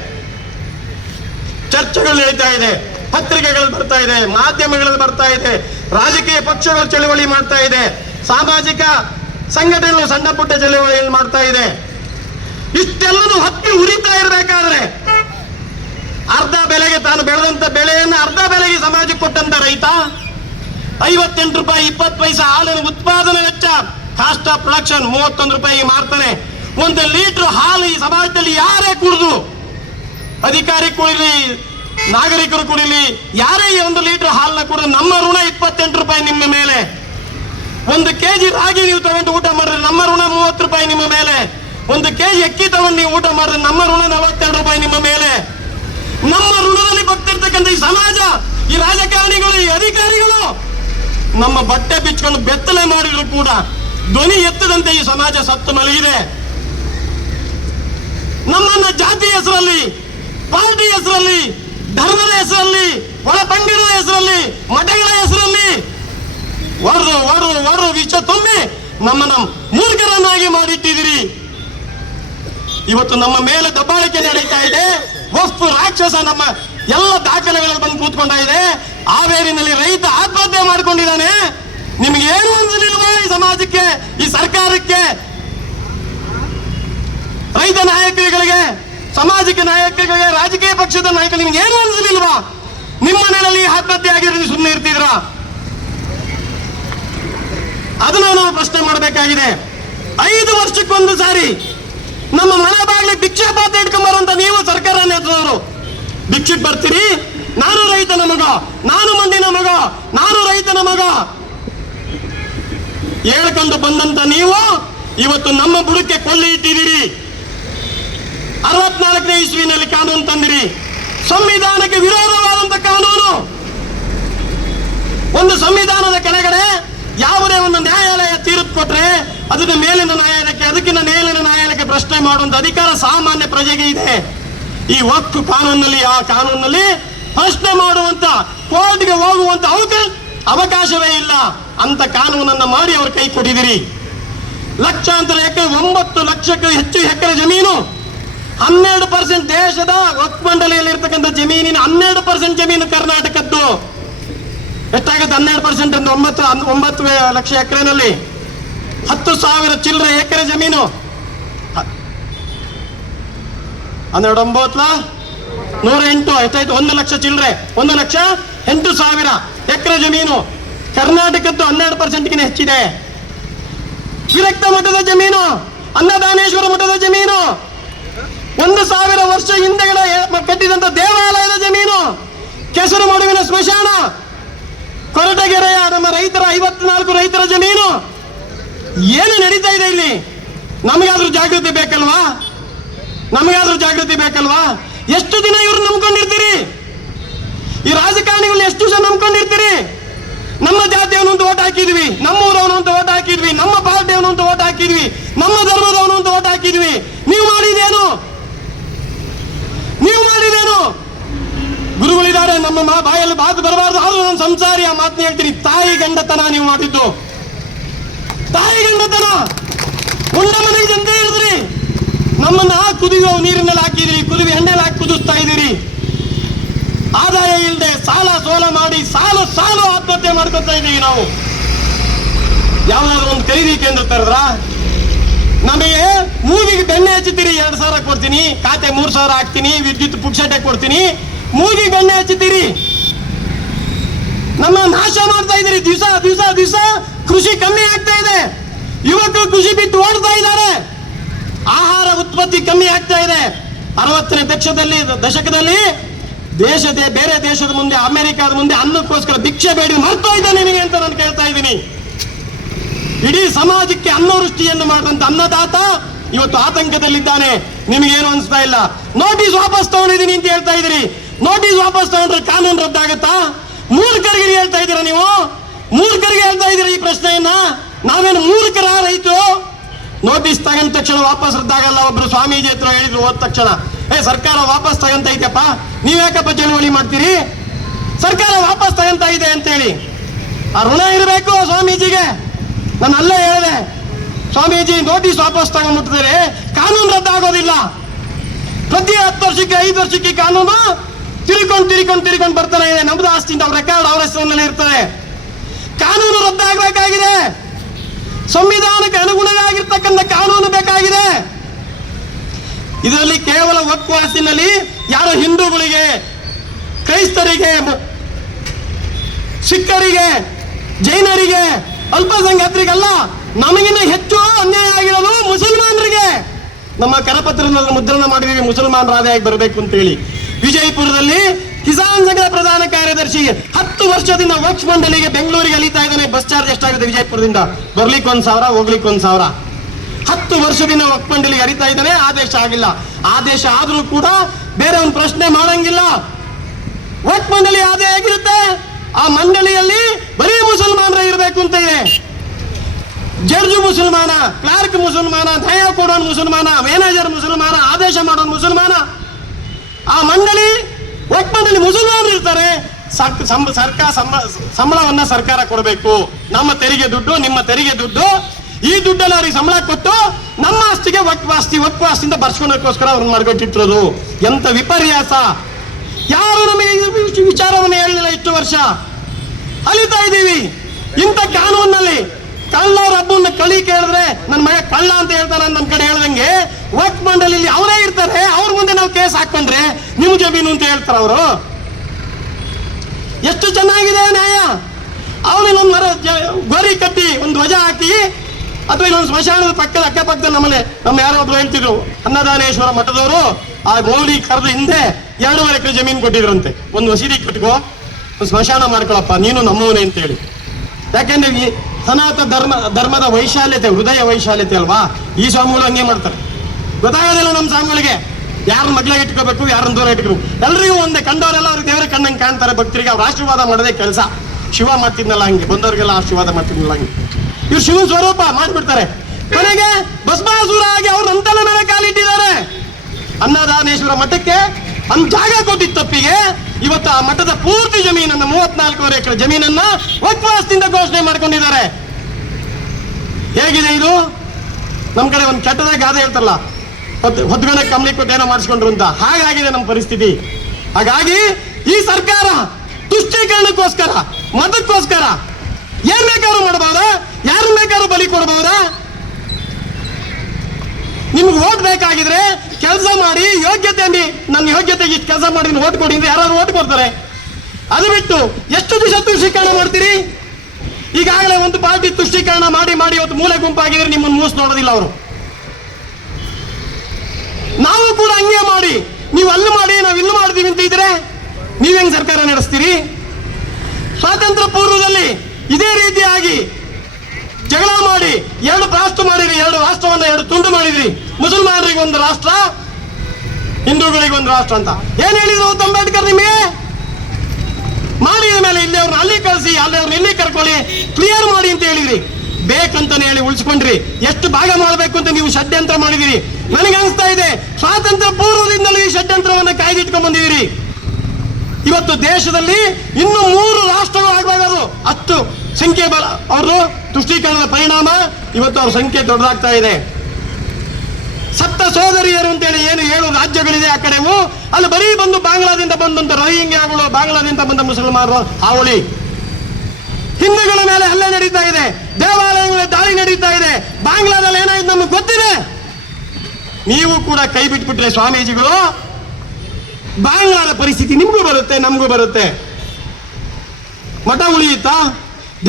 ಚರ್ಚೆಗಳು ನಡೀತಾ ಇದೆ, ಪತ್ರಿಕೆಗಳು ಬರ್ತಾ ಇದೆ, ಮಾಧ್ಯಮಗಳಲ್ಲಿ ಬರ್ತಾ ಇದೆ, ರಾಜಕೀಯ ಪಕ್ಷಗಳು ಚಳವಳಿ ಮಾಡ್ತಾ ಇದೆ, ಸಾಮಾಜಿಕ ಸಂಘಟನೆಗಳು ಸಣ್ಣ ಪುಟ್ಟ ಚಳವಳಿಯನ್ನು ಮಾಡ್ತಾ ಇದೆ. ಇಷ್ಟೆಲ್ಲನೂ ಹತ್ತಿ ಉರಿತಾ ಇರಬೇಕಾದ್ರೆ ಅರ್ಧ ಬೆಲೆಗೆ ತಾನು ಬೆಳೆದಂತ ಬೆಳೆಯನ್ನು ಅರ್ಧ ಬೆಲೆಗೆ ಸಮಾಜಕ್ಕೆ ಕೊಟ್ಟಂತ ರೈತ 58 ರೂಪಾಯಿ 20 ಪೈಸೆ ಹಾಲಿನ ಉತ್ಪಾದನಾ ವೆಚ್ಚ, ಕಾಸ್ಟ್ ಆಫ್ ಪ್ರೊಡಕ್ಷನ್ 31 ರೂಪಾಯಿಗೆ ಮಾರ್ತಾನೆ. 1 ಲೀಟರ್ ಹಾಲು ಈ ಸಮಾಜದಲ್ಲಿ ಯಾರೇ ಕುಡಿದು, ಅಧಿಕಾರಿ ಕುಡಿಲಿ, ನಾಗರಿಕರು ಕುಡಿಲಿ, ಯಾರೇ 1 ಲೀಟರ್ ಹಾಲನ್ನ ಕುಡಿದು ನಮ್ಮ ಋಣ 28 ರೂಪಾಯಿ ನಿಮ್ಮ ಮೇಲೆ. 1 ಕೆಜಿ ರಾಗಿ ನೀವು ತಗೊಂಡು ಊಟ ಮಾಡಿದ್ರೆ ನಮ್ಮ ಋಣ 30 ರೂಪಾಯಿ ನಿಮ್ಮ ಮೇಲೆ. 1 ಕೆಜಿ ಅಕ್ಕಿ ತಗೊಂಡು ನೀವು ಊಟ ಮಾಡಿದ್ರೆ ನಮ್ಮ ಋಣ 42 ರೂಪಾಯಿ ನಿಮ್ಮ ಮೇಲೆ. ನಮ್ಮ ಋಣದಲ್ಲಿ ಬಗ್ತಿರ್ತಕ್ಕಂಥ ಈ ಸಮಾಜ, ಈ ರಾಜಕಾರಣಿಗಳು, ಈ ಅಧಿಕಾರಿಗಳು ನಮ್ಮ ಬಟ್ಟೆ ಬಿಚ್ಕೊಂಡು ಬೆತ್ತಲೆ ಮಾಡಿದ್ರು ಕೂಡ ಧ್ವನಿ ಎತ್ತದಂತೆ ಈ ಸಮಾಜ ಸತ್ತು ಮಲಗಿದೆ. ನಮ್ಮನ್ನ ಜಾತಿ ಹೆಸರಲ್ಲಿ, ಪಾರ್ಟಿ ಹೆಸರಲ್ಲಿ, ಧರ್ಮದ ಹೆಸರಲ್ಲಿ, ಒಳ ಪಂಗಡದ ಹೆಸರಲ್ಲಿ, ಮಠಗಳ ಹೆಸರಲ್ಲಿ ಹೊಡೆದು ವಿಷ ತುಂಬಿ ನಮ್ಮನ್ನ ಮೂರ್ಖರನ್ನಾಗಿ ಮಾಡಿಟ್ಟಿದ್ದೀರಿ. ಇವತ್ತು ನಮ್ಮ ಮೇಲೆ ದಬ್ಬಾಳಿಕೆ ನಡೀತಾ ಇದೆ. ವಕ್ಫ್ ರಾಕ್ಷಸ ನಮ್ಮ ಎಲ್ಲ ದಾಖಲೆಗಳಲ್ಲಿ ಬಂದು ಕೂತ್ಕೊಂಡ ಇದೆ. ಹಾವೇರಿನಲ್ಲಿ ರೈತ ಆತ್ಮಹತ್ಯೆ ಮಾಡಿಕೊಂಡಿದ್ದಾನೆ. ನಿಮ್ಗೆ ಏನು ಅನ್ಸಲಿಲ್ವಾ ಈ ಸಮಾಜಕ್ಕೆ, ಈ ಸರ್ಕಾರಕ್ಕೆ, ರೈತ ನಾಯಕರಿಗೆ, ಸಾಮಾಜಿಕ ನಾಯಕರಿಗೆ, ರಾಜಕೀಯ ಪಕ್ಷದ ನಾಯಕರು ನಿಮ್ಗೆ ಏನು ಅನ್ಸಲಿಲ್ವಾ? ನಿಮ್ಮ ಮನೆಯಲ್ಲಿ ಆತ್ಮಹತ್ಯೆ ಆಗಿರೋದು ಸುಮ್ಮನೆ ಇರ್ತಿದ್ರ? ಅದನ್ನ ನಾವು ಪ್ರಶ್ನೆ ಮಾಡಬೇಕಾಗಿದೆ. 5 ವರ್ಷಕ್ಕೊಂದು ಸಾರಿ ನಮ್ಮ ಮನೆ ಬಾಗಿಲಿಗೆ ಭಿಕ್ಷಾ ಪಾತ್ರ ಇಟ್ಕೊಂಬರುವಂತ ನೀವು ಸರ್ಕಾರ ನೇತೃತ್ವದವರು ಭಿಕ್ಷಕ್ಕೆ ಬರ್ತೀರಿ. ನಾನು ರೈತನ ಮಗ, ನಾನು ಮಂಡಿನ ಮಗ, ನಾನು ರೈತನ ಮಗ ಹೇಳ್ಕೊಂಡು ಬಂದಂತ ನೀವು ಇವತ್ತು ನಮ್ಮ ಬುಡಕ್ಕೆ ಕೊಳ್ಳಿ ಇಟ್ಟಿದ್ದೀರಿ. 64ನೇ ಇಸ್ವಿನಲ್ಲಿ ಕಾನೂನು ತಂದಿರಿ, ಸಂವಿಧಾನಕ್ಕೆ ವಿರೋಧವಾದಂತ ಕಾನೂನು. ಒಂದು ಸಂವಿಧಾನದ ಕೆಳಗಡೆ ಯಾವುದೇ ಒಂದು ನ್ಯಾಯಾಲಯ ತೀರ್ಪು ಕೊಟ್ರೆ ಅದನ್ನ ಮೇಲಿನ ನ್ಯಾಯಾಲಯಕ್ಕೆ, ಅದಕ್ಕಿಂತ ಮೇಲಿನ ನ್ಯಾಯಾಲಯಕ್ಕೆ ಪ್ರಶ್ನೆ ಮಾಡುವಂತ ಅಧಿಕಾರ ಸಾಮಾನ್ಯ ಪ್ರಜೆಗೆ ಇದೆ. ಈ ವಕ್ಫ್ ಕಾನೂನಲ್ಲಿ, ಆ ಕಾನೂನಲ್ಲಿ ಪ್ರಶ್ನೆ ಮಾಡುವಂತ, ಕೋರ್ಟ್ಗೆ ಹೋಗುವಂತ ಅವಕಾಶವೇ ಇಲ್ಲ. ಅಂತ ಕಾನೂನನ್ನ ಮಾಡಿ ಅವ್ರ ಕೈ ಕೊಟ್ಟಿದ್ದೀರಿ. ಲಕ್ಷಾಂತರ ಎಕರೆ, 9 ಲಕ್ಷಕ್ಕೂ ಹೆಚ್ಚು ಎಕರೆ ಜಮೀನು, 12% ದೇಶದ ವಕ್ಫ್ ಮಂಡಳಿಯಲ್ಲಿ ಇರ್ತಕ್ಕಂಥ ಜಮೀನಿನ 12% ಜಮೀನು ಕರ್ನಾಟಕದ್ದು. ಎಷ್ಟಾಗುತ್ತೆ 12% ಅಂದ್ರೆ 9 ಲಕ್ಷ ಎಕರೆನಲ್ಲಿ 10,000 ಚಿಲ್ಲರೆ ಎಕರೆ ಜಮೀನು. 12 108 ಎಷ್ಟಾಯ್ತು? 1 ಲಕ್ಷ ಚಿಲ್ಲರೆ, 1,08,000 ಎಕರೆ ಜಮೀನು ಕರ್ನಾಟಕದ್ದು 12%ಗಿನ ಹೆಚ್ಚಿದೆ. ವಿರಕ್ತ ಮಠದ ಜಮೀನು, ಅನ್ನದಾನೇಶ್ವರ ಮಠದ ಜಮೀನು, 1,000 ವರ್ಷ ಹಿಂದೆಗಳ ಕಟ್ಟಿದಂತ ದೇವಾಲಯದ ಜಮೀನು, ಕೆಸರು ಮಡುವಿನ ಸ್ಮಶಾನ, ಕೊರಟಗೆರೆಯ ನಮ್ಮ ರೈತರ 54 ರೈತರ ಜಮೀನು. ಏನು ನಡೀತಾ ಇದೆ ಇಲ್ಲಿ? ನಮಗಾದ್ರೂ ಜಾಗೃತಿ ಬೇಕಲ್ವಾ? ನಮಗಾದ್ರೂ ಜಾಗೃತಿ ಬೇಕಲ್ವಾ? ಎಷ್ಟು ದಿನ ಇವ್ರು ನಂಬ್ಕೊಂಡಿರ್ತೀರಿ? ಈ ರಾಜಕಾರಣಿಗಳು ಎಷ್ಟು ಜನ ನಂಬ್ಕೊಂಡಿರ್ತೀರಿ? ನಮ್ಮ ಜಾತಿಯವನು ಅಂತ ಓಟ್ ಹಾಕಿದ್ವಿ, ನಮ್ಮ ಊರವನು ಅಂತ ಓಟ್ ಹಾಕಿದ್ವಿ, ನಮ್ಮ ಪಾರ್ಟಿಯವನು ಅಂತ ಓಟ್ ಹಾಕಿದ್ವಿ, ನಮ್ಮ ಧರ್ಮದವನು ಅಂತ ಓಟ್ ಹಾಕಿದ್ವಿ. ನೀವು ಮಾಡಿದೇನು? ನೀವು ಮಾಡಿದೇನು? ಗುರುಗಳಿದ್ದಾರೆ, ನಮ್ಮ ಬಾಯಲ್ಲಿ ಮಾತು ಬರಬಾರ್ದು, ಆದ್ರೂ ನನ್ನ ಸಂಸಾರಿ ಆ ಮಾತನ್ನ ಹೇಳ್ತೀನಿ. ತಾಯಿ ಗಂಡತನ ನೀವು ಮಾಡಿದ್ದು, ತಾಯಿ ಗಂಡತನ. ಉಂಡ ಮನೆಗೆ ಅಂತ ಹೇಳಿದ್ರಿ, ನಮ್ಮನ್ನ ಕುದಿಯುವ ನೀರಿನಲ್ಲಿ ಹಾಕಿದಿರಿ, ಕುದಿವಿ ಎಣ್ಣೆಲ್ಲಿ ಹಾಕಿ ಕುದಿಸ್ತಾ ಇದ್ದೀರಿ. ಆದಾಯ ಇಲ್ಲದೆ ಸಾಲ ಸೋಲ ಮಾಡಿ ಸಾಲು ಆತ್ಮಹತ್ಯೆ ಮಾಡ್ಕೊತಾ ಇದ್ದೀವಿ ನಾವು. ಯಾವ್ದಾದ್ರು ಒಂದು ಖರೀದಿ ಕೇಂದ್ರ ತೆರೆದ್ರ ನಮಗೆ ಮೂಗಿಗೆ ಬೆಣ್ಣೆ ಹಚ್ಚುತ್ತೀರಿ, 2,000 ಕೊಡ್ತೀನಿ, ಖಾತೆ 3,000 ಹಾಕ್ತೀನಿ, ವಿದ್ಯುತ್ ಪುಕ್ಷಟೆ ಕೊಡ್ತೀನಿ, ಮೂಗಿಗೆ ಬೆಣ್ಣೆ ಹಚ್ಚುತ್ತೀರಿ. ನಮ್ಮ ನಾಶ ಮಾಡ್ತಾ ಇದ್ದೀರಿ. ದಿವಸ ಕೃಷಿ ಕಮ್ಮಿ ಆಗ್ತಾ ಇದೆ. ಯುವಕರು ಕೃಷಿ ಬಿಟ್ಟು ಓಡ್ತಾ ಇದ್ದಾರೆ. ಆಹಾರ ಉತ್ಪತ್ತಿ ಕಮ್ಮಿ ಆಗ್ತಾ ಇದೆ. 60ನೇ ದಶಕದಲ್ಲಿ ಬೇರೆ ದೇಶದ ಮುಂದೆ, ಅಮೆರಿಕದ ಮುಂದೆ ಅನ್ನಕ್ಕೋಸ್ಕರ ಭಿಕ್ಷೆ ಬೇಡಿ ಮರ್ತಾ ಇದ್ದ ನಿಮಗೆ ಅಂತ ನಾನು ಕೇಳ್ತಾ ಇದ್ದೀನಿ. ಇಡೀ ಸಮಾಜಕ್ಕೆ ಅನ್ನವೃಷ್ಟಿಯನ್ನು ಮಾಡಿದಂತ ಅನ್ನದಾತ ಇವತ್ತು ಆತಂಕದಲ್ಲಿದ್ದಾನೆ. ನಿಮಗೇನು ಅನಿಸ್ತಾ ಇಲ್ಲ? ನೋಟಿಸ್ ವಾಪಸ್ ತಗೊಂಡಿದ್ದೀನಿ ಅಂತ ಹೇಳ್ತಾ ಇದ್ದೀರಿ. ನೋಟಿಸ್ ವಾಪಸ್ ತಗೊಂಡ್ರೆ ಕಾನೂನು ರದ್ದಾಗತ್ತಾ? ಮೂರ್ಖರಿಗೆ ಹೇಳ್ತಾ ಇದ್ದೀರಾ ನೀವು? ಮೂರ್ಖರಿಗೆ ಹೇಳ್ತಾ ಇದ್ದೀರಾ ಈ ಪ್ರಶ್ನೆಯನ್ನ? ನಾವೇನು ಮೂರ್ಖರ ರೈತರು? ನೋಟಿಸ್ ತಗೊಂಡ ತಕ್ಷಣ ವಾಪಸ್ ರದ್ದಾಗಲ್ಲ. ಒಬ್ರು ಸ್ವಾಮೀಜಿ ಹತ್ರ ಹೇಳಿದ್ರು ಹೋದ ತಕ್ಷಣ, ಸರ್ಕಾರ ವಾಪಸ್ ತಗೊಂತ ಇದೆಯಪ್ಪ, ನೀವ್ ಯಾಕಪ್ಪ ಚಳವಳಿ ಮಾಡ್ತೀರಿ? ಸರ್ಕಾರ ವಾಪಸ್ ತಗೊಂತ ಇದೆ ಅಂತ ಹೇಳಿ ಆ ಋಣ ಇರಬೇಕು ಸ್ವಾಮೀಜಿಗೆ. ನಾನು ಅಲ್ಲೇ ಹೇಳಿದೆ, ಸ್ವಾಮೀಜಿ ನೋಟಿಸ್ ವಾಪಸ್ ತಗೊಂಡ್ಬಿಟ್ಟಿದ್ರೆ ಕಾನೂನು ರದ್ದಾಗೋದಿಲ್ಲ. ಪ್ರತಿ 10 ವರ್ಷಕ್ಕೆ 5 ವರ್ಷಕ್ಕೆ ಕಾನೂನು ತಿರ್ಕೊಂಡು ಬರ್ತಾನೆ ಇದೆ. ನಮ್ದು ಆಸ್ತಿಯಿಂದ ಅವ್ರ ರೆಕಾರ್ಡ್ ಅವರ ಹೆಸರಿನಲ್ಲಿ ಇರ್ತದೆ. ಕಾನೂನು ರದ್ದಾಗಬೇಕಾಗಿದೆ. ಸಂವಿಧಾನಕ್ಕೆ ಅನುಗುಣವಾಗಿರ್ತಕ್ಕಂಥ ಕಾನೂನು ಬೇಕಾಗಿದೆ. ಇದರಲ್ಲಿ ಕೇವಲ ವಕ್ಫ್ ಆಸ್ತಿನಲ್ಲಿ ಯಾರೋ ಹಿಂದೂಗಳಿಗೆ, ಕ್ರೈಸ್ತರಿಗೆ, ಸಿಖ್ಖರಿಗೆ, ಜೈನರಿಗೆ, ಅಲ್ಪಸಂಖ್ಯಾತರಿಗಲ್ಲ, ನಮಗಿನ್ನ ಹೆಚ್ಚು ಅನ್ಯಾಯ ಆಗಿರೋದು ಮುಸಲ್ಮಾನರಿಗೆ. ನಮ್ಮ ಕರಪತ್ರದಲ್ಲಿ ಮುದ್ರಣ ಮಾಡಿದೀವಿ, ಮುಸಲ್ಮಾನರ ಆದಾಯ ಬರಬೇಕು ಅಂತ ಹೇಳಿ. ವಿಜಯಪುರದಲ್ಲಿ ಕಿಸಾನ್ ಸಂಘದ ಪ್ರಧಾನ ಕಾರ್ಯದರ್ಶಿ 10 ವರ್ಷದಿಂದ ವಕ್ಫ್ ಮಂಡಳಿಗೆ ಬೆಂಗಳೂರಿಗೆ ಅಲಿತಾ ಇದ್ದಾನೆ. ಬಸ್ ಚಾರ್ಜ್ ಎಷ್ಟಾಗುತ್ತೆ ವಿಜಯಪುರದಿಂದ? ಬರ್ಲಿಕ್ಕೆ 1,000, ಹೋಗ್ಲಿಕ್ಕೆ 1,000. 10 ವರ್ಷದಿಂದ ವಕ್ಫ್ ಮಂಡಳಿಗೆ ಅರಿತಾ ಇದ್ದಾನೆ. ಆದೇಶ ಆಗಿಲ್ಲ. ಆದೇಶ ಆದ್ರೂ ಕೂಡ ಬೇರೆ ಒಂದು ಪ್ರಶ್ನೆ ಮಾಡಂಗಿಲ್ಲ. ವಕ್ಫ್ ಮಂಡಳಿ ಆದಾಯ ಆಗಿರುತ್ತೆ. ಆ ಮಂಡಳಿಯಲ್ಲಿ ಬರೀ ಮುಸಲ್ಮಾನರೇ ಇರಬೇಕು ಅಂತ ಇದೆ. ಜಡ್ಜು ಮುಸಲ್ಮಾನ, ಕ್ಲಾರ್ಕ್ ಮುಸಲ್ಮಾನ, ನ್ಯಾಯ ಕೊಡೋನು ಮುಸಲ್ಮಾನ, ಮ್ಯಾನೇಜರ್ ಮುಸಲ್ಮಾನ, ಆದೇಶ ಮಾಡೋನು ಮುಸಲ್ಮಾನ. ಆ ಮಂಡಳಿ, ವಕ್ಫ್ ಮಂಡಳಿ ಮುಸಲ್ಮಾನರು ಇರ್ತಾರೆ. ಸಂಬಳವನ್ನ ಸರ್ಕಾರ ಕೊಡಬೇಕು. ನಮ್ಮ ತೆರಿಗೆ ದುಡ್ಡು, ನಿಮ್ಮ ತೆರಿಗೆ ದುಡ್ಡು, ಈ ದುಡ್ಡಲ್ಲಿ ಅವ್ರಿಗೆ ಸಂಬಳ ಕೊಟ್ಟು ನಮ್ಮ ಆಸ್ತಿಗೆ ವಕ್ಫ್ ಆಸ್ತಿಯಿಂದ ಬರ್ಸ್ಕೊಳ್ಳೋಕ್ಕೋಸ್ಕರ ಅವ್ರನ್ನ ಮಾಡ್ಕೊಟ್ಟಿರೋದು. ಎಂತ ವಿಪರ್ಯಾಸ! ಯಾರು ನಮಗೆ ವಿಚಾರವನ್ನು ಹೇಳಲಿಲ್ಲ. ಇಷ್ಟು ವರ್ಷ ಅಲಿತಾ ಇದ್ದೀವಿ ಇಂಥ ಕಾನೂನಲ್ಲಿ. ಕಳ್ಳವ್ರ ಹಬ್ಬನ್ನ ಕಳಿ ಕೇಳಿದ್ರೆ ನನ್ನ ಮಗ ಕಳ್ಳ ಅಂತ ಹೇಳ್ತಾನೆ. ನನ್ನ ಕಡೆ ಹೇಳ್ದಂಗೆ ವಕ್ಫ್ ಮಂಡಳಿಯಲ್ಲಿ ಅವರೇ ಇರ್ತಾರೆ. ಅವ್ರ ಮುಂದೆ ನಾವು ಕೇಸ್ ಹಾಕೊಂಡ್ರೆ ನಿಮ್ ಜಮೀನು ಅಂತ ಹೇಳ್ತಾರ ಅವರು. ಎಷ್ಟು ಚೆನ್ನಾಗಿದೆ ನ್ಯಾಯ! ಅವನಿಗೆ ಒಂದು ಗೋರಿ ಕಟ್ಟಿ, ಒಂದು ಧ್ವಜ ಹಾಕಿ, ಅಥವಾ ಇನ್ನೊಂದು ಸ್ಮಶಾನದ ಅಕ್ಕಪಕ್ಕದ ನಮ್ಮ ಯಾರೋ ಒಬ್ರು ಹೇಳ್ತಿದ್ರು, ಅನ್ನದಾನೇಶ್ವರ ಮಠದವರು ಆ ಮೌಲಿ ಕರೆದು ಹಿಂದೆ 2.5 ಎಕರೆ ಜಮೀನು ಕೊಟ್ಟಿದ್ರಂತೆ. ಒಂದು ಮಸೀದಿ ಕಟ್ಕೋ, ಒಂದು ಸ್ಮಶಾನ ಮಾಡ್ಕೊಳಪ್ಪ, ನೀನು ನಮ್ಮವನೇ ಅಂತ ಹೇಳಿ. ಯಾಕೆಂದ್ರೆ ಈ ಸನಾತನ ಧರ್ಮದ ವೈಶಾಲ್ಯತೆ, ಹೃದಯ ವೈಶಾಲ್ಯತೆ ಅಲ್ವಾ. ಈ ಸ್ವಾಮಿಗಳು ಹಂಗೆ ಮಾಡ್ತಾರೆ. ಗೊತ್ತಾಗೋದಿಲ್ಲ ನಮ್ಮ ಸ್ವಾಮಿಗಳಿಗೆ ಯಾರನ್ನ ಮಗ್ಲಾಗ ಇಟ್ಕೋಬೇಕು, ಯಾರನ್ನ ದೂರ ಇಟ್ಕೋಬೇಕು. ಎಲ್ರಿಗೂ ಒಂದೇ, ಕಂಡವರೆಲ್ಲ ಅವ್ರಿಗೆ ದೇವರ ಕಣ್ಣಂಗೆ ಕಾಣ್ತಾರೆ. ಭಕ್ತರಿಗೆ ಅವ್ರ ಆಶೀರ್ವಾದ ಮಾಡೋದೇ ಕೆಲಸ. ಶಿವ ಮಾಡ್ತಿದ್ನಲ್ಲ ಹಂಗೆ, ಬಂದವರಿಗೆಲ್ಲ ಆಶೀರ್ವಾದ ಮಾಡ್ತಿದ್ನಲ್ಲ ಹಂಗೆ. ಇವ್ರು ಶಿವನ ಸ್ವರೂಪ ಮಾಡ್ಬಿಡ್ತಾರೆ. ಕೊನೆಗೆ ಭಸ್ಮಾಸುರ ಆಗಿ ಅವ್ರ ಅಂತಲ ಮೇಲೆ ಕಾಲಿಟ್ಟಿದ್ದಾರೆ. ಅನ್ನದಾನೇಶ್ವರ ಮಠಕ್ಕೆ ಜಾಗ ಕೊಟ್ಟಿದ್ದ ತಪ್ಪಿಗೆ ಇವತ್ತು ಆ ಮಠದ ಪೂರ್ತಿ ಜಮೀನನ್ನ 34 ಎಕರೆ ಜಮೀನನ್ನ ವಕ್ಫಾಸ್ತಿಂದ ಘೋಷಣೆ ಮಾಡ್ಕೊಂಡಿದ್ದಾರೆ. ಹೇಗಿದೆ ಇದು? ನಮ್ ಕಡೆ ಒಂದು ಕೆಟ್ಟದಾಗ ಗಾದೆ ಹೇಳ್ತಾರಲ್ಲ, ಹೊದ್ಗಣ ಕಮ್ಲಿ ಕೊಟ್ಟು ಏನೋ ಮಾಡಿಸ್ಕೊಂಡ್ರು ಅಂತ, ಹಾಗಾಗಿದೆ ನಮ್ಮ ಪರಿಸ್ಥಿತಿ. ಹಾಗಾಗಿ ಈ ಸರ್ಕಾರ ತುಷ್ಟೀಕರಣಕ್ಕೋಸ್ಕರ, ಮತಕ್ಕೋಸ್ಕರ ಏನ್ ಬೇಕಾದ್ರೂ ಮಾಡಬಹುದಾ? ಯಾರು ಬೇಕಾದ್ರೂ ಬಲಿ ಕೊಡಬಹುದಾ? ನಿಮ್ಗೆ ಓಟ್ ಬೇಕಾಗಿದ್ರೆ ಕೆಲಸ ಮಾಡಿ, ಯೋಗ್ಯತೆ ನನ್ನ ಯೋಗ್ಯತೆಗೆ ಇಷ್ಟು ಕೆಲಸ ಮಾಡಿ ಓಟ್ ಕೊಡಿ ಅಂದ್ರೆ ಯಾರಾದ್ರೂ ಓಟ್ ಕೊಡ್ತಾರೆ. ಅದು ಬಿಟ್ಟು ಎಷ್ಟು ದಿವಸ ತುಷ್ಟೀಕರಣ ಮಾಡ್ತೀರಿ? ಈಗಾಗಲೇ ಒಂದು ಪಾರ್ಟಿ ತುಷ್ಟೀಕರಣ ಮಾಡಿ ಮಾಡಿ ಇವತ್ತು ಮೂಲೆ ಗುಂಪಾಗಿದ್ರೆ ನಿಮ್ಮನ್ನು ಮೂಸ್ ನೋಡೋದಿಲ್ಲ ಅವರು. ನಾವು ಕೂಡ ಹಂಗೆ ಮಾಡಿ, ನೀವು ಅಲ್ಲಿ ಮಾಡಿ ನಾವು ಇಲ್ಲಿ ಮಾಡ್ತೀವಿ ಅಂತ ಇದ್ರೆ ನೀವ್ ಹೆಂಗ್ ಸರ್ಕಾರ ನಡೆಸ್ತೀರಿ? ಸ್ವಾತಂತ್ರ್ಯ ಪೂರ್ವದಲ್ಲಿ ಇದೇ ರೀತಿಯಾಗಿ ಜಗಳ ಮಾಡಿ 2 ರಾಷ್ಟ್ರ ಮಾಡಿದ್ರಿ, 2 ರಾಷ್ಟ್ರವನ್ನ 2 ತುಂಡು ಮಾಡಿದ್ರಿ. ಮುಸಲ್ಮಾನರಿಗೆ ಒಂದು ರಾಷ್ಟ್ರ, ಹಿಂದೂಗಳಿಗೆ ಒಂದು ರಾಷ್ಟ್ರ ಅಂತ ಏನ್ ಹೇಳಿದ್ರು ಅಂಬೇಡ್ಕರ್ ನಿಮಗೆ? ಮಾಡಿದ ಮೇಲೆ ಇಲ್ಲಿ ಅವ್ರನ್ನ ಅಲ್ಲಿ ಕಳಿಸಿ, ಅಲ್ಲಿ ಅವ್ರನ್ನ ಇಲ್ಲಿ ಕರ್ಕೊಳ್ಳಿ, ಕ್ಲಿಯರ್ ಮಾಡಿ ಅಂತ ಹೇಳಿದ್ರಿ. ಬೇಕಂತಾನೆ ಹೇಳಿ ಉಳಿಸ್ಕೊಂಡ್ರಿ. ಎಷ್ಟು ಭಾಗ ಮಾಡಬೇಕು ಅಂತ ನೀವು ಷಡ್ಯಂತ್ರ ಮಾಡಿದಿರಿ. ನನಗೆ ಅನಿಸ್ತಾ ಇದೆ ಸ್ವಾತಂತ್ರ್ಯ ಪೂರ್ವದಿಂದಲೂ ಈ ಷಡ್ಯಂತ್ರವನ್ನ ಕಾಯ್ದಿಟ್ಕೊಂಡ್ ಬಂದಿದ್ದೀರಿ. ಇವತ್ತು ದೇಶದಲ್ಲಿ ಇನ್ನು 3 ರಾಷ್ಟ್ರಗಳು ಆಗಬಾರದು, ಅಷ್ಟು ಸಂಖ್ಯೆ ಅವರು ತುಷ್ಟೀಕರಣದ ಪರಿಣಾಮ ಇವತ್ತು ಅವ್ರ ಸಂಖ್ಯೆ ದೊಡ್ಡದಾಗ್ತಾ ಇದೆ. ಸಪ್ತ ಸೋದರಿಯರು ಅಂತೇಳಿ ಏನು 7 ರಾಜ್ಯಗಳಿದೆ ಆ ಕಡೆವು, ಅಲ್ಲಿ ಬರೀ ಬಂದು ಬಾಂಗ್ಲಾದಿಂದ ಬಂದಂತ ರೋಹಿಂಗ್ಯಾಗಳು, ಬಾಂಗ್ಲಾದಿಂದ ಬಂದ ಮುಸಲ್ಮಾನರು ಹಾವಳಿ. ಹಿಂದೂಗಳ ಮೇಲೆ ಹಲ್ಲೆ ನಡೀತಾ ಇದೆ, ದೇವಾಲಯಗಳ ದಾಳಿ ನಡೀತಾ ಇದೆ. ಬಾಂಗ್ಲಾದಲ್ಲಿ ಏನಾಯ್ತು ನಮಗೆ ಗೊತ್ತಿದೆ. ನೀವು ಕೂಡ ಕೈ ಬಿಟ್ಬಿಟ್ರೆ ಸ್ವಾಮೀಜಿಗಳು, ಬಾಂಗ್ಲಾದ ಪರಿಸ್ಥಿತಿ ನಿಮ್ಗೂ ಬರುತ್ತೆ, ನಮಗೂ ಬರುತ್ತೆ. ಮಠ ಉಳಿಯುತ್ತಾ?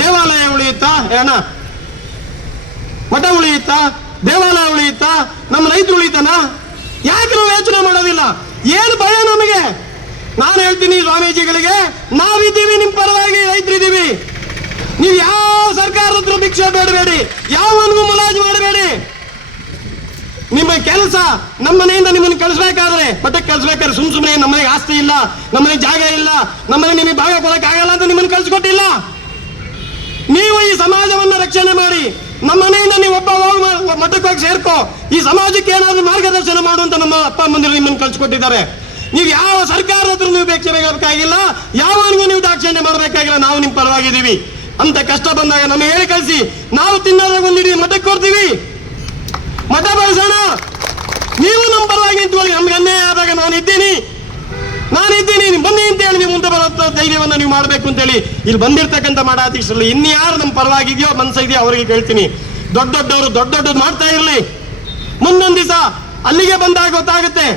ದೇವಾಲಯ ಉಳಿಯುತ್ತಾ? ಏನ ಮಠ ಉಳಿಯುತ್ತಾ? ದೇವಾಲಯ ಉಳಿಯುತ್ತಾ? ನಮ್ಮ ರೈತರು ಉಳಿತಾನ? ಯಾಕೆ ನಾವು ಯೋಚನೆ ಮಾಡೋದಿಲ್ಲ? ಏನು ಭಯ ನಮಗೆ? ನಾನು ಹೇಳ್ತೀನಿ ಸ್ವಾಮೀಜಿಗಳಿಗೆ, ನಾವಿದ್ದೀವಿ, ನಿಮ್ ಪರವಾಗಿ ರೈತರಿದ್ದೀವಿ. ನೀವು ಯಾವ ಸರ್ಕಾರದ ಹತ್ರ ಭಿಕ್ಷೆ ಬೇಡಬೇಡಿ, ಯಾವನಿಗೂ ಮುಲಾಜು ಮಾಡಬೇಡಿ. ನಿಮ್ಮ ಕೆಲಸ ನಮ್ಮ ಮನೆಯಿಂದ ನಿಮ್ಮನ್ನು ಕಳಿಸ್ಬೇಕಾದ್ರೆ, ಮಠಕ್ಕೆ ಕಳಿಸ್ಬೇಕಾದ್ರೆ ಸುಮ್ಮನೆ ನಮ್ಮನೆಗೆ ಆಸ್ತಿ ಇಲ್ಲ, ನಮ್ಮನೆಗೆ ಜಾಗ ಇಲ್ಲ, ನಮ್ಮನೆ ನಿಮಗೆ ಭಾಗ ಕೊಡಕ್ ಆಗಲ್ಲ ಅಂತ ನಿಮ್ಮನ್ನು ಕಳಿಸ್ಕೊಟ್ಟಿಲ್ಲ. ನೀವು ಈ ಸಮಾಜವನ್ನ ರಕ್ಷಣೆ ಮಾಡಿ, ನಮ್ಮ ಮನೆಯಿಂದ ನೀವು ಒಬ್ಬ ಮಠಕ್ಕೆ ಹೋಗಿ ಸೇರ್ಕೋ, ಈ ಸಮಾಜಕ್ಕೆ ಏನಾದ್ರೂ ಮಾರ್ಗದರ್ಶನ ಮಾಡುವಂತ ನಮ್ಮ ಅಪ್ಪ ಅಮ್ಮಂದಿರು ನಿಮ್ಮನ್ನು ಕಳಿಸ್ಕೊಟ್ಟಿದ್ದಾರೆ. ನೀವು ಯಾವ ಸರ್ಕಾರದ ಹತ್ರ ನೀವು ಬೇಕಾಗಿಲ್ಲ, ಯಾವನಿಗೂ ನೀವು ದಾಕ್ಷಿಣ್ಯ ಮಾಡಬೇಕಾಗಿಲ್ಲ. ನಾವು ನಿಮ್ಮ ಪರವಾಗಿದ್ದೀವಿ ಅಂತ ಕಷ್ಟ ಬಂದಾಗ ನಮಗೆ ಹೇಳಿ ಕಳಿಸಿ, ನಾವು ತಿನ್ನೋದಾಗ ಒಂದಿಡೀ ಮಠಕ್ಕೆ ಕೊಡ್ತೀವಿ, ಮಠ ಬೆಳೆಸೋಣ. ನೀವು ನಮ್ಮ ಪರವಾಗಿ ನಿಂತ್ಕೊಳ್ಳಿ. ನಮ್ಗೆ ಅನ್ಯಾಯ ಆದಾಗ ನಾನಿದ್ದೀನಿ ಬನ್ನಿ ಅಂತ ಹೇಳಿ ನೀವು ಮುಂದೆ ಬರೋ ಧೈರ್ಯವನ್ನ ನೀವು ಮಾಡಬೇಕು ಅಂತೇಳಿ ಇಲ್ಲಿ ಬಂದಿರ್ತಕ್ಕಂಥ ಮಠಾಧೀಶರಲ್ಲಿ ಇನ್ಯಾರು ನಮ್ಮ ಪರವಾಗಿದೆಯೋ ಮನಸ್ಸಿದೆಯೋ ಅವರಿಗೆ ಕೇಳ್ತೀನಿ, ದೊಡ್ಡದು ಮಾಡ್ತಾ ಇರಲಿ. ಮುಂದೊಂದು ದಿವಸ ಅಲ್ಲಿಗೆ ಬಂದಾಗ ಗೊತ್ತಾಗುತ್ತೆ.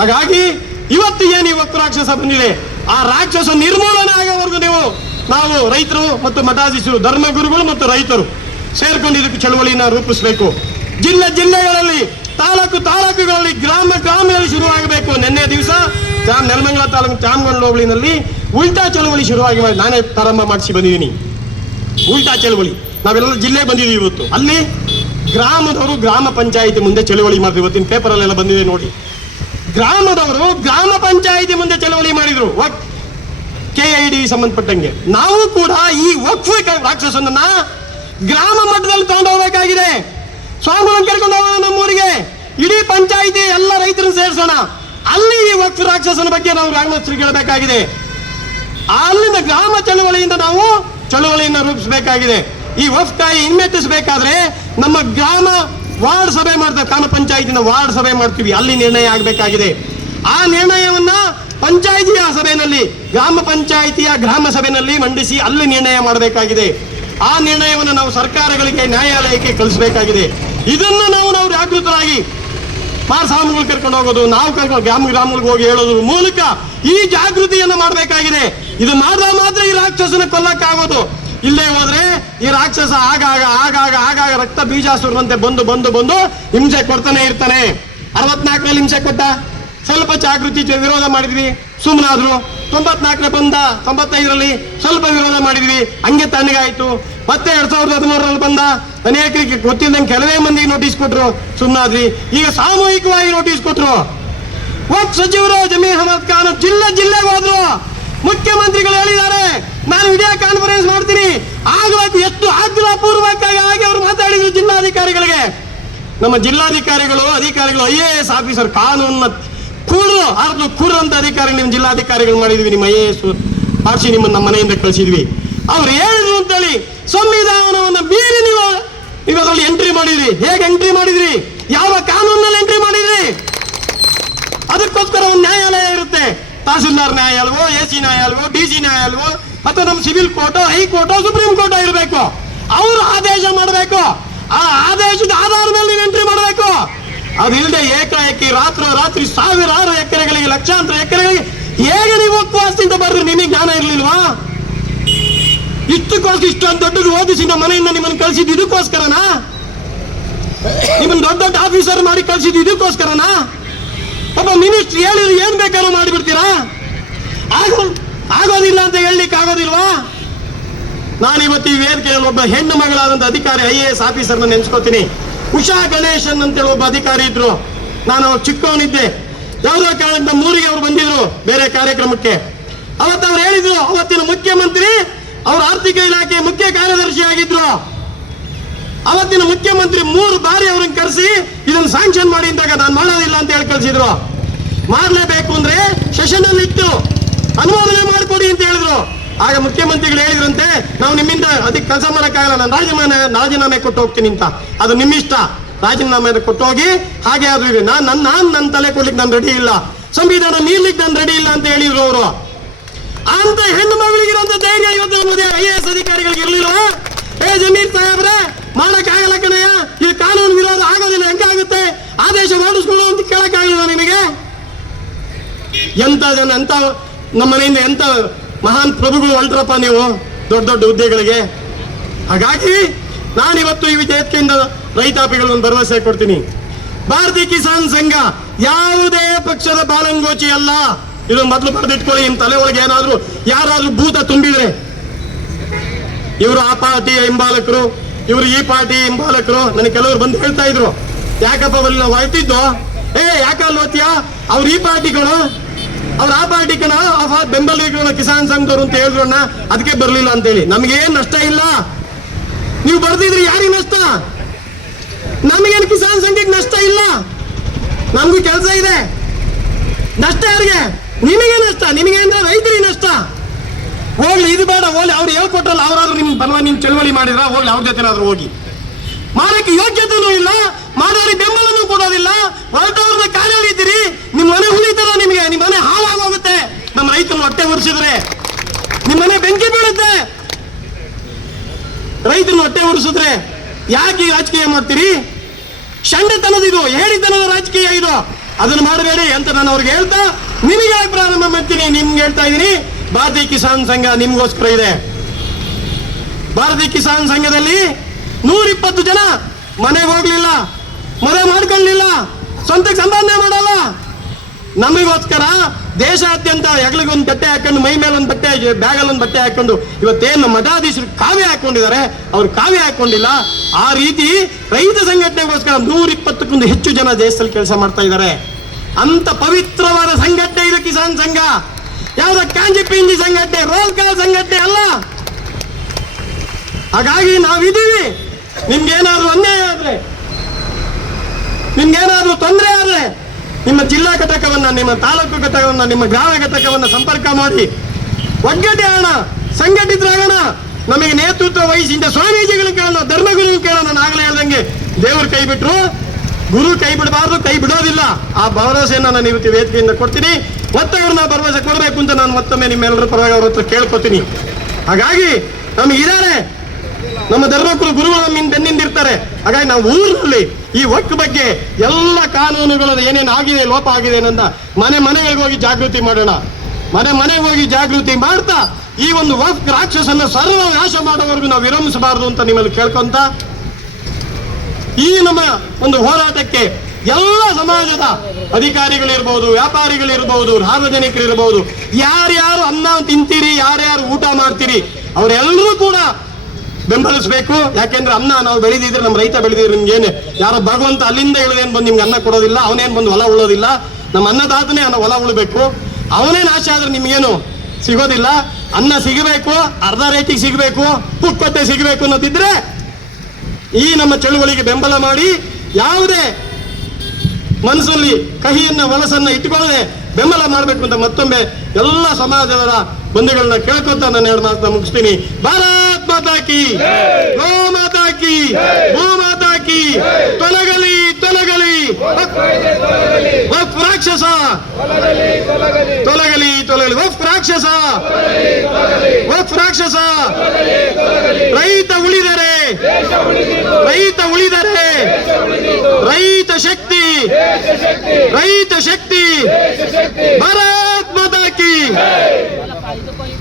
ಹಾಗಾಗಿ ಇವತ್ತು ಏನು ಇವತ್ತು ರಾಕ್ಷಸ ಬಂದಿದೆ, ಆ ರಾಕ್ಷಸ ನಿರ್ಮೂಲನೆ ಆಗೋವರೆಗೂ ನಾವು ರೈತರು ಮತ್ತು ಮಠಾಧೀಶರು, ಧರ್ಮಗುರುಗಳು ಮತ್ತು ರೈತರು ಸೇರ್ಕೊಂಡು ಇದಕ್ಕೆ ಚಳವಳಿನ ರೂಪಿಸಬೇಕು. ಜಿಲ್ಲೆಗಳಲ್ಲಿ, ತಾಲೂಕುಗಳಲ್ಲಿ, ಗ್ರಾಮಗಳಲ್ಲಿ ಶುರುವಾಗಬೇಕು. ನಿನ್ನೆ ದಿವಸ ನೆಲಮಂಗಲ ತಾಲೂಕು ಚಾಮಗೊಂಡ ಹೋಬಳಿನಲ್ಲಿ ಉಲ್ಟಾ ಚಳವಳಿ ಶುರುವಾಗಿ ನಾನೇ ಪ್ರಾರಂಭ ಮಾಡಿಸಿ ಬಂದಿದ್ದೀನಿ. ಉಲ್ಟಾ ಚಳವಳಿ ನಾವೆಲ್ಲ ಜಿಲ್ಲೆ ಬಂದಿದ್ದೀವಿ. ಇವತ್ತು ಅಲ್ಲಿ ಗ್ರಾಮದವರು ಗ್ರಾಮ ಪಂಚಾಯಿತಿ ಮುಂದೆ ಚಳವಳಿ ಮಾಡಿದ್ರು. ಇವತ್ತಿನ ಪೇಪರಲ್ಲೆಲ್ಲ ಬಂದಿದೆ ನೋಡಿ. ಗ್ರಾಮದವರು ಗ್ರಾಮ ಪಂಚಾಯಿತಿ ಮುಂದೆ ಚಳವಳಿ ಮಾಡಿದ್ರು KID ಸಂಬಂಧಪಟ್ಟಂಗೆ. ನಾವು ಕೂಡ ಈ ವಕ್ಫ್ ರಾಕ್ಷಸನ್ನ ಗ್ರಾಮ ಮಟ್ಟದಲ್ಲಿ ತಗೊಂಡು ಹೋಗ್ಬೇಕಾಗಿದೆ. ಸ್ವಾಮಿಗಳನ್ನು ಕರ್ಕೊಂಡು ಹೋಗೋಣ ನಮ್ಮೂರಿಗೆ, ಇಡೀ ಪಂಚಾಯಿತಿ ಎಲ್ಲ ರೈತರನ್ನು ಸೇರಿಸೋಣ. ಅಲ್ಲಿ ಈ ವಕ್ಫ್ ರಾಕ್ಷಸನ ಬಗ್ಗೆ ನಾವು ಗ್ರಾಮಸ್ಥರಿಗೆ ಹೇಳಬೇಕಾಗಿದೆ. ಅಲ್ಲಿಂದ ಗ್ರಾಮ ಚಳವಳಿಯಿಂದ ನಾವು ಚಳವಳಿಯನ್ನು ರೂಪಿಸಬೇಕಾಗಿದೆ. ಈ ವಕ್ಫ್ಗಾಗಿ ಹಿಮ್ಮೆಟ್ಟಿಸಬೇಕಾದ್ರೆ ನಮ್ಮ ಗ್ರಾಮ ವಾರ್ಡ್ ಸಭೆ ಮಾಡ್ತಾರೆ, ಗ್ರಾಮ ಪಂಚಾಯಿತಿನ ವಾರ್ಡ್ ಸಭೆ ಮಾಡ್ತೀವಿ, ಅಲ್ಲಿ ನಿರ್ಣಯ ಆಗಬೇಕಾಗಿದೆ. ಆ ನಿರ್ಣಯವನ್ನ ಪಂಚಾಯಿತಿಯ ಸಭೆಯಲ್ಲಿ, ಗ್ರಾಮ ಪಂಚಾಯಿತಿಯ ಗ್ರಾಮ ಸಭೆಯಲ್ಲಿ ಮಂಡಿಸಿ ಅಲ್ಲಿ ನಿರ್ಣಯ ಮಾಡಬೇಕಾಗಿದೆ. ಆ ನಿರ್ಣಯವನ್ನು ನಾವು ಸರ್ಕಾರಗಳಿಗೆ, ನ್ಯಾಯಾಲಯಕ್ಕೆ ಕಳಿಸಬೇಕಾಗಿದೆ. ಇದನ್ನು ನಾವು ಜಾಗೃತರಾಗಿ ಸ್ವಾಮಿಗಳು ಕರ್ಕೊಂಡು ಹೋಗೋದು, ನಾವು ಕರ್ಕೊಂಡು ಗ್ರಾಮಗಳಿಗೆ ಹೋಗಿ ಹೇಳೋದ್ರ ಮೂಲಕ ಈ ಜಾಗೃತಿಯನ್ನು ಮಾಡಬೇಕಾಗಿದೆ. ಇದು ಮಾಡಿದ್ರೆ ಮಾತ್ರ ಈ ರಾಕ್ಷಸನ ಕೊಲ್ಲಕ್ಕಾಗೋದು. ಇಲ್ಲೇ ಹೋದ್ರೆ ಈ ರಾಕ್ಷಸ ಆಗಾಗ ರಕ್ತ ಬೀಜಾಸುರಂತೆ ಬಂದು ಹಿಂಸೆ ಕೊಡ್ತಾನೆ ಇರ್ತಾನೆ. 64ರಲ್ಲಿ ಹಿಂಸೆ ಕೊಟ್ಟ, ಸ್ವಲ್ಪ ಜಾಗೃತಿ ವಿರೋಧ ಮಾಡಿದ್ವಿ, ಸುಮ್ಮನಾದ್ರು. 94 ಬಂದ, 95ರಲ್ಲಿ ಸ್ವಲ್ಪ ವಿರೋಧ ಮಾಡಿದ್ವಿ, ಹಂಗೆ ತಣ್ಣಗಾಯ್ತು. ಮತ್ತೆ 2013ರಲ್ಲಿ ಬಂದ, ಅನೇಕರಿಗೆ ಗೊತ್ತಿದ್ದಂಗೆ ಕೆಲವೇ ಮಂದಿಗೆ ನೋಟಿಸ್ ಕೊಟ್ರು, ಸುಮ್ಮನಾದ್ರಿ. ಈಗ ಸಾಮೂಹಿಕವಾಗಿ ನೋಟಿಸ್ ಕೊಟ್ರು. ವಕ್ಫ್ ಸಚಿವರು ಜಮೀರ್ ಅಹಮದ್ ಖಾನ್ ಜಿಲ್ಲೆಗೆ ಹೋದ್ರು. ಮುಖ್ಯಮಂತ್ರಿಗಳು ಹೇಳಿದ್ದಾರೆ ನಾನು ವಿಡಿಯೋ ಕಾನ್ಫರೆನ್ಸ್ ಮಾಡ್ತೀನಿ ಆಗಬೇಕು. ಎಷ್ಟು ಆಗ್ರಹಪೂರ್ವಕವಾಗಿ ಅವರು ಮಾತಾಡಿದ್ರು ಜಿಲ್ಲಾಧಿಕಾರಿಗಳಿಗೆ. ನಮ್ಮ ಜಿಲ್ಲಾಧಿಕಾರಿಗಳು IAS ಆಫೀಸರ್, ಕಾನೂನಿನ ಕೂರು ಅಂತ ಅಧಿಕಾರಿ ನಿಮ್ಮ ಜಿಲ್ಲಾಧಿಕಾರಿಗಳು ಮಾಡಿದ್ವಿ. ನಿಮ್ಮ IAS ಆರ್ಸಿ ನಿಮ್ಮ ನಮ್ಮ ಮನೆಯಿಂದ ಕಳಿಸಿದ್ವಿ. ಅವ್ರು ಹೇಳಿದ್ರು ಅಂತೇಳಿ ಸಂವಿಧಾನವನ್ನು ಮೀರಿ ನೀವು ಅದರಲ್ಲಿ ಎಂಟ್ರಿ ಮಾಡಿದ್ರಿ. ಹೇಗೆ ಎಂಟ್ರಿ ಮಾಡಿದ್ರಿ? ಯಾವ ಕಾನೂನಲ್ಲಿ ಎಂಟ್ರಿ ಮಾಡಿದ್ರಿ? ಅದಕ್ಕೋಸ್ಕರ ಒಂದು ನ್ಯಾಯಾಲಯ ಇರುತ್ತೆ. ತಹಸೀಲ್ದಾರ್ ನ್ಯಾಯಾಲಯವೋ, AC ನ್ಯಾಯಾಲಯವೋ, DC ನ್ಯಾಯಾಲಯವೋ, ಅಥವಾ ನಮ್ಮ ಸಿವಿಲ್ ಕೋರ್ಟೋ, ಹೈಕೋರ್ಟೋ, ಸುಪ್ರೀಂ ಕೋರ್ಟೋ ಇರಬೇಕು. ಅವರು ಆದೇಶ ಮಾಡಬೇಕು. ಆ ಆದೇಶದ ಆಧಾರದ ಮೇಲೆ ನೀವು ಎಂಟ್ರಿ ಮಾಡಬೇಕು. ಅದಿಲ್ಲದೆ ಏಕಾಏಕಿ ರಾತ್ರಿ ಸಾವಿರಾರು ಎಕರೆಗಳಿಗೆ, ಲಕ್ಷಾಂತರ ಎಕರೆಗಳಿಗೆ ಹೇಗೆ ನೀವು ಉಪವಾಸದಿಂದ ಬರ್ರಿ? ನಿಮಗೆ ಜ್ಞಾನ ಇರ್ಲಿಲ್ವಾ? ಇಷ್ಟೊಂದು ದೊಡ್ಡದು ಓದಿಸಿ ನಮ್ಮ ಮನೆಯಿಂದ ನಿಮ್ಮನ್ನು ಕಳಿಸಿದ್ದು ಇದಕ್ಕೋಸ್ಕರನಾ? ನಿಮ್ಮನ್ನು ದೊಡ್ಡ ಆಫೀಸರ್ ಮಾಡಿ ಕಳಿಸಿದ್ದು ಇದಕ್ಕೋಸ್ಕರನಾ? ಒಬ್ಬ ಮಿನಿಸ್ಟರ್ ಹೇಳಿದ್ರೆ ಏನ್ ಬೇಕಾದ್ರೂ ಮಾಡಿಬಿಡ್ತೀರಾ? ಆಗೋದಿಲ್ಲ ಅಂತ ಹೇಳಲಿಕ್ಕೆ ಆಗೋದಿಲ್ವಾ? ನಾನಿವತ್ತು ಈ ವೇದಿಕೆಯಲ್ಲಿ ಒಬ್ಬ ಹೆಣ್ಣು ಮಗಳಾದಂತ ಅಧಿಕಾರಿ IAS ಆಫೀಸರ್ನ ನೆನ್ಸ್ಕೋತೀನಿ. ಉಷಾ ಗಣೇಶನ್ ಅಂತೇಳಿ ಒಬ್ಬ ಅಧಿಕಾರಿ ಇದ್ರು. ನಾನು ಚಿಕ್ಕವನಿದ್ದೆ. ಯಾವುದೋ ಕಾರಣದಿಂದ ಮೂರಿಗೆ ಅವರು ಬಂದಿದ್ರು ಬೇರೆ ಕಾರ್ಯಕ್ರಮಕ್ಕೆ. ಅವತ್ತು ಅವ್ರು ಹೇಳಿದ್ರು, ಅವತ್ತಿನ ಮುಖ್ಯಮಂತ್ರಿ ಅವ್ರ ಆರ್ಥಿಕ ಇಲಾಖೆ ಮುಖ್ಯ ಕಾರ್ಯದರ್ಶಿ ಆಗಿದ್ರು. ಅವತ್ತಿನ ಮುಖ್ಯಮಂತ್ರಿ 3 ಬಾರಿ ಅವ್ರನ್ನ ಕರೆಸಿ ಇದನ್ನು ಸ್ಯಾಂಕ್ಷನ್ ಮಾಡಿ ಅಂದಾಗ ನಾನು ಮಾಡೋದಿಲ್ಲ ಅಂತ ಹೇಳಿ ಕಳಿಸಿದ್ರು. ಮಾಡಲೇಬೇಕು ಅಂದ್ರೆ ಸೆಷನ್ ಅಲ್ಲಿ ಇಟ್ಟು ಅನುಮೋದನೆ ಮಾಡಿಕೊಡಿ ಅಂತ ಹೇಳಿದ್ರು. ಆಗ ಮುಖ್ಯಮಂತ್ರಿಗಳು ಹೇಳಿದ್ರಂತೆ, ನಾವು ನಿಮ್ಮಿಂದ ಅದಕ್ಕೆ ಕೆಲಸ ಮಾಡೋಕ್ಕಾಗಲ್ಲ, ನಾನು ರಾಜೀನಾಮೆ ಕೊಟ್ಟು ಹೋಗ್ತೀನಿ ಅಂತ. ಅದು ನಿಮ್ಮಿಷ್ಟ, ರಾಜೀನಾಮೆ ಕೊಟ್ಟು ಹೋಗಿ. ಹಾಗೆ ಆದ್ರೂ ನನ್ನ ತಲೆ ಕೊಡ್ಲಿಕ್ಕೆ ನಾನು ರೆಡಿ ಇಲ್ಲ, ಸಂವಿಧಾನ ಮೀರ್ಲಿಕ್ಕೆ ನಾನು ರೆಡಿ ಇಲ್ಲ ಅಂತ ಹೇಳಿದ್ರು ಅವರು. ಅಂತ ಹೆಣ್ಣು ಮಗಳಿಗಿರುವಂತ ಧೈರ್ಯ ಇವತ್ತು IAS ಅಧಿಕಾರಿಗಳಿಗೆ ಇರ್ಲಿಲ್ಲ. ಜಮೀರ್ ಸಾಹೇಬ್ರೆ, ಮಾಡಕ್ಕಾಗಲ್ಲ ಕಣಯ್ಯ, ಈ ಕಾನೂನು ವಿರೋಧ ಆಗೋದಿಲ್ಲ, ಹೆಂಗಾಗುತ್ತೆ? ಆದೇಶ ಮಾಡಿಸ್ಕೊಳ್ಳೋ ಅಂತ ಕೇಳಕ್ಕಾಗಲಿಲ್ಲ ನಿಮಗೆ? ಎಂತ ಜನ, ಎಂತ ನಮ್ಮ ಮನೆಯಿಂದ ಎಂತ ಮಹಾನ್ ಪ್ರಭುಗಳು ಹೊರಟ್ರಪ್ಪ ನೀವು ದೊಡ್ಡ ಹುದ್ದೆಗಳಿಗೆ. ಹಾಗಾಗಿ ನಾನಿವತ್ತು ಈ ವಿಧೇಯಕದಿಂದ ರೈತಾಪಿಗಳನ್ನು ಭರವಸೆ ಕೊಡ್ತೀನಿ. ಭಾರತೀಯ ಕಿಸಾನ್ ಸಂಘ ಯಾವುದೇ ಪಕ್ಷದ ಬಾಲಂಗೋಚಿ ಅಲ್ಲ. ಇದು ಮೊದಲು ಬರೆದಿಟ್ಕೊಳ್ಳಿ. ನಿಮ್ಮ ತಲೆ ಒಳಗೆ ಯಾರಾದ್ರೂ ಭೂತ ತುಂಬಿದ್ರೆ, ಇವರು ಆ ಪಾರ್ಟಿಯ ಹಿಂಬಾಲಕರು, ಇವರು ಈ ಪಾರ್ಟಿ ಹಿಂಬಾಲಕರು. ನನಗೆ ಕೆಲವರು ಬಂದು ಹೇಳ್ತಾ ಇದ್ರು, ಯಾಕಪ್ಪ ಬರಲಿಲ್ಲ? ಹೊಯ್ತಿದ್ದು, ಯಾಕಲ್ಲಿ ಓದ್ತೀಯಾ? ಅವ್ರು ಈ ಪಾರ್ಟಿಗಳು, ಅವ್ರು ಆ ಪಾರ್ಟಿ ಕಣ, ಬೆಂಬಲಿಗರು ಕಿಸಾನ್ ಸಂಘದವರು ಅಂತ ಹೇಳಿದ್ರು ಅಣ್ಣ, ಅದಕ್ಕೆ ಬರಲಿಲ್ಲ ಅಂತೇಳಿ. ನಮಗೇನು ನಷ್ಟ ಇಲ್ಲ. ನೀವು ಬರ್ದಿದ್ರಿ, ಯಾರಿಗೆ ನಷ್ಟ? ನಮಗೇನು ಕಿಸಾನ್ ಸಂಘಕ್ಕೆ ನಷ್ಟ ಇಲ್ಲ. ನಮಗೂ ಕೆಲಸ ಇದೆ. ನಷ್ಟ ಯಾರಿಗೆ? ನಿಮಗೆ ನಷ್ಟ. ನಿಮಗೆ ಅಂದ್ರೆ ರೈತರಿಗೆ ನಷ್ಟ. ಹೋಗ್ಲಿ, ಇದು ಬೇಡ, ಹೋಗ್ಲಿ. ಅವ್ರು ಹೇಳ್ಕೊಟ್ರಲ್ಲ, ಅವರಾದ್ರೂ ನಿಮ್ ಬಲವಾಗಿ ನಿಮ್ ಚಳವಳಿ ಮಾಡಿದ್ರ, ಹೋಗ್ಲಿ, ಅವ್ರ ಜೊತೆನಾದ್ರೂ ಹೋಗಿ. ಮಾಡಕ್ಕೆ ಯೋಗ್ಯತೆನೂ ಇಲ್ಲ, ಮಾಡೋರಿಗೆ ಬೆಂಬಲನೂ ಕೊಡೋದಿಲ್ಲ. ಹೊರಟವ್ರನ್ನ ಕಾಲಿದ್ದೀರಿ, ನಿಮ್ಮ ಮನೆ ಉಳಿತಾರ, ನಿಮಗೆ ನಿಮ್ಮ ಮನೆ ಹಾಳಾಗೋಗುತ್ತೆ. ನಮ್ಮ ರೈತರು ಹೊಟ್ಟೆ ಉರಿಸಿದ್ರೆ ನಿಮ್ಮ ಮನೆ ಬೆಂಕಿ ಬೀಳುತ್ತೆ. ರೈತರನ್ನ ಹೊಟ್ಟೆ ಉರಿಸಿದ್ರೆ ಯಾಕೆ ರಾಜಕೀಯ ಮಾಡ್ತೀರಿ? ಷಂಡತನದಿದು, ಹೇಳಿತನದ ರಾಜಕೀಯ ಇದು. ಅದನ್ನು ಮಾಡಬೇಡಿ ಅಂತ ನಾನು ಅವ್ರಿಗೆ ಹೇಳ್ತಾ ನಿಮಗೆ ಪ್ರಾರಂಭ ಮಾಡ್ತೀನಿ. ನಿಮ್ಗೆ ಹೇಳ್ತಾ ಇದ್ದೀನಿ, ಭಾರತೀಯ ಕಿಸಾನ್ ಸಂಘ ನಿಮ್ಗೋಸ್ಕರ ಇದೆ. ಭಾರತೀಯ ಕಿಸಾನ್ ಸಂಘದಲ್ಲಿ 120 ಜನ ಮನೆಗೆ ಹೋಗ್ಲಿಲ್ಲ, ಮದುವೆ ಮಾಡ್ಕೊಳ್ಳಿಲ್ಲ, ಸ್ವಂತಕ್ಕೆ ಸಂಪಾದನೆ ಮಾಡಲ್ಲ. ನಮಗೋಸ್ಕರ ದೇಶಾದ್ಯಂತ ಹೆಗಲಿಗೊಂದು ಬಟ್ಟೆ ಹಾಕೊಂಡು, ಮೈ ಮೇಲೆ ಒಂದು ಬಟ್ಟೆ, ಬ್ಯಾಗಲ್ಲಿ ಒಂದು ಬಟ್ಟೆ ಹಾಕೊಂಡು, ಇವತ್ತೇನು ಮಠಾಧೀಶರು ಕಾವ್ಯ ಹಾಕೊಂಡಿದ್ದಾರೆ, ಅವ್ರು ಕಾವ್ಯ ಹಾಕೊಂಡಿಲ್ಲ. ಆ ರೀತಿ ರೈತ ಸಂಘಟನೆಗೋಸ್ಕರ 120ಕ್ಕೂ ಹೆಚ್ಚು ಜನ ದೇಶದಲ್ಲಿ ಕೆಲಸ ಮಾಡ್ತಾ ಇದ್ದಾರೆ. ಅಂತ ಪವಿತ್ರವಾದ ಸಂಘಟನೆ ಇದು ಕಿಸಾನ್ ಸಂಘ. ಯಾವ್ದ ಕಾಂಜಿ ಪಿಂಜಿ ಸಂಘಟನೆ, ರೋಲ್ ಕಾಲ್ ಸಂಘಟನೆ ಅಲ್ಲ. ಹಾಗಾಗಿ ನಾವಿದ್ದೀವಿ. ನಿಮ್ಗೇನಾದ್ರೂ ಅನ್ಯಾಯ ಆದ್ರೆ, ನಿಮ್ಗೇನಾದ್ರೂ ತೊಂದರೆ ಆದ್ರೆ, ನಿಮ್ಮ ಜಿಲ್ಲಾ ಘಟಕವನ್ನ, ನಿಮ್ಮ ತಾಲೂಕು ಘಟಕವನ್ನ, ನಿಮ್ಮ ಗ್ರಾಮ ಘಟಕವನ್ನ ಸಂಪರ್ಕ ಮಾಡಿ ಒಗ್ಗಟ್ಟಾಗೋಣ, ಸಂಘಟಿತರಾಗೋಣ. ನಮಗೆ ನೇತೃತ್ವ ವಹಿಸಿದ ಸ್ವಾಮೀಜಿಗಳು ಕೇಳೋಣ, ಧರ್ಮಗುರು ಕೇಳೋಣ. ನಾನು ಆಗಲೇ ಹೇಳ್ದಂಗೆ, ದೇವರು ಕೈ ಬಿಟ್ರು, ಗುರು ಕೈ ಬಿಡಬಾರ್ದು, ಕೈ ಬಿಡೋದಿಲ್ಲ. ಆ ಭರವಸೆಯನ್ನು ನಾನು ಇವತ್ತು ವೇದಿಕೆಯಿಂದ ಕೊಡ್ತೀನಿ. ಮತ್ತವ್ರನ್ನ ಭರವಸೆ ಕೊಡಬೇಕು ಅಂತ ನಾನು ಮತ್ತೊಮ್ಮೆ ನಿಮ್ಮೆಲ್ಲರ ಪರವಾಗಿ ಅವ್ರ ಹತ್ರ ಕೇಳ್ಕೊತೀನಿ. ಹಾಗಾಗಿ ನಮಗಿದ್ದಾರೆ, ನಮ್ಮ ಧರ್ಮಗುರು ಗುರುಗಳು ನಮ್ಮ ಬೆನ್ನಿಂದಿರ್ತಾರೆ. ಹಾಗಾಗಿ ನಾವು ಊರಿನಲ್ಲಿ ಈ ವಕ್ಫ್ ಬಗ್ಗೆ ಎಲ್ಲ ಕಾನೂನುಗಳು ಏನೇನು ಆಗಿದೆ, ಲೋಪ ಆಗಿದೆ ಅನ್ನೋದ ಮನೆಗಳಿಗೆ ಹೋಗಿ ಜಾಗೃತಿ ಮಾಡೋಣ. ಮನೆಗೆ ಹೋಗಿ ಜಾಗೃತಿ ಮಾಡ್ತಾ ಈ ಒಂದು ವಕ್ಫ್ ರಾಕ್ಷಸನ್ನ ಸರ್ವ ನಾಶ ಮಾಡೋವರೆಗೂ ನಾವು ವಿರಮಿಸಬಾರದು ಅಂತ ನಿಮ್ಮಲ್ಲಿ ಕೇಳ್ಕೊಂತ, ಈ ನಮ್ಮ ಒಂದು ಹೋರಾಟಕ್ಕೆ ಎಲ್ಲ ಸಮಾಜದ ಅಧಿಕಾರಿಗಳಿರ್ಬೋದು, ವ್ಯಾಪಾರಿಗಳಿರ್ಬೋದು, ಸಾರ್ವಜನಿಕರಿರ್ಬೋದು, ಯಾರ್ಯಾರು ಅನ್ನ ತಿಂತೀರಿ, ಯಾರ್ಯಾರು ಊಟ ಮಾಡ್ತೀರಿ, ಅವರೆಲ್ಲರೂ ಕೂಡ ಬೆಂಬಲಿಸಬೇಕು. ಯಾಕೆಂದ್ರೆ ಅನ್ನ ನಾವು ಬೆಳೆದಿದ್ರೆ, ನಮ್ಮ ರೈತ ಬೆಳೆದಿದ್ರೆ, ನಿಮ್ಗೇನು ಯಾರೋ ಭಗವಂತ ಅಲ್ಲಿಂದ ಇಳಿದೇನು ಬಂದು ನಿಮ್ಗೆ ಅನ್ನ ಕೊಡೋದಿಲ್ಲ, ಅವನೇನು ಬಂದು ಹೊಲ ಉಳೋದಿಲ್ಲ. ನಮ್ಮ ಅನ್ನದಾತನೇ ಹೊಲ ಉಳಬೇಕು. ಅವನೇ ನಾಶ ಆದ್ರೆ ನಿಮ್ಗೇನು ಸಿಗೋದಿಲ್ಲ. ಅನ್ನ ಸಿಗಬೇಕು, ಅರ್ಧ ರೇಟಿಗೆ ಸಿಗಬೇಕು, ಪುಕ್ಕಟ್ಟೆ ಸಿಗಬೇಕು ಅನ್ನೋದಿದ್ರೆ ಈ ನಮ್ಮ ಚಳುವಳಿಗೆ ಬೆಂಬಲ ಮಾಡಿ, ಯಾವುದೇ ಮನಸ್ಸಲ್ಲಿ ಕಹಿಯನ್ನ ಮನಸ್ಸನ್ನ ಇಟ್ಟುಕೊಳ್ಳದೆ ಬೆಂಬಲ ಮಾಡಬೇಕು ಅಂತ ಮತ್ತೊಮ್ಮೆ ಎಲ್ಲ ಸಮಾಜದವರ ಬಂಧುಗಳನ್ನ ಕೇಳ್ಕೊಂತ ನಾನು ಎರಡು ಮಾತನ್ನ ಮುಗಿಸ್ತೀನಿ. ಭಾರತ್ ಮಾತಾ ಕಿ, ಗೋ ಮಾತಾ ಕಿ, ಭೂ ಮಾತಾ ಕಿ, ತೊಲಗಲಿ ತೊಲಗಲಿ ವಕ್ಫ್ ರಾಕ್ಷಸ, ತೊಲಗಲಿ ತೊಲಗಲಿ ವಕ್ಫ್ ರಾಕ್ಷಸ, ವಕ್ಫ್ ರಾಕ್ಷಸ. ರೈತ ಉಳಿದರೆ, ರೈತ ಉಳಿದರೆ ರೈತ ಶಕ್ತಿ, ರೈತ ಶಕ್ತಿ. ಭಾರತ್ ಮಾತಾ ಕಿ.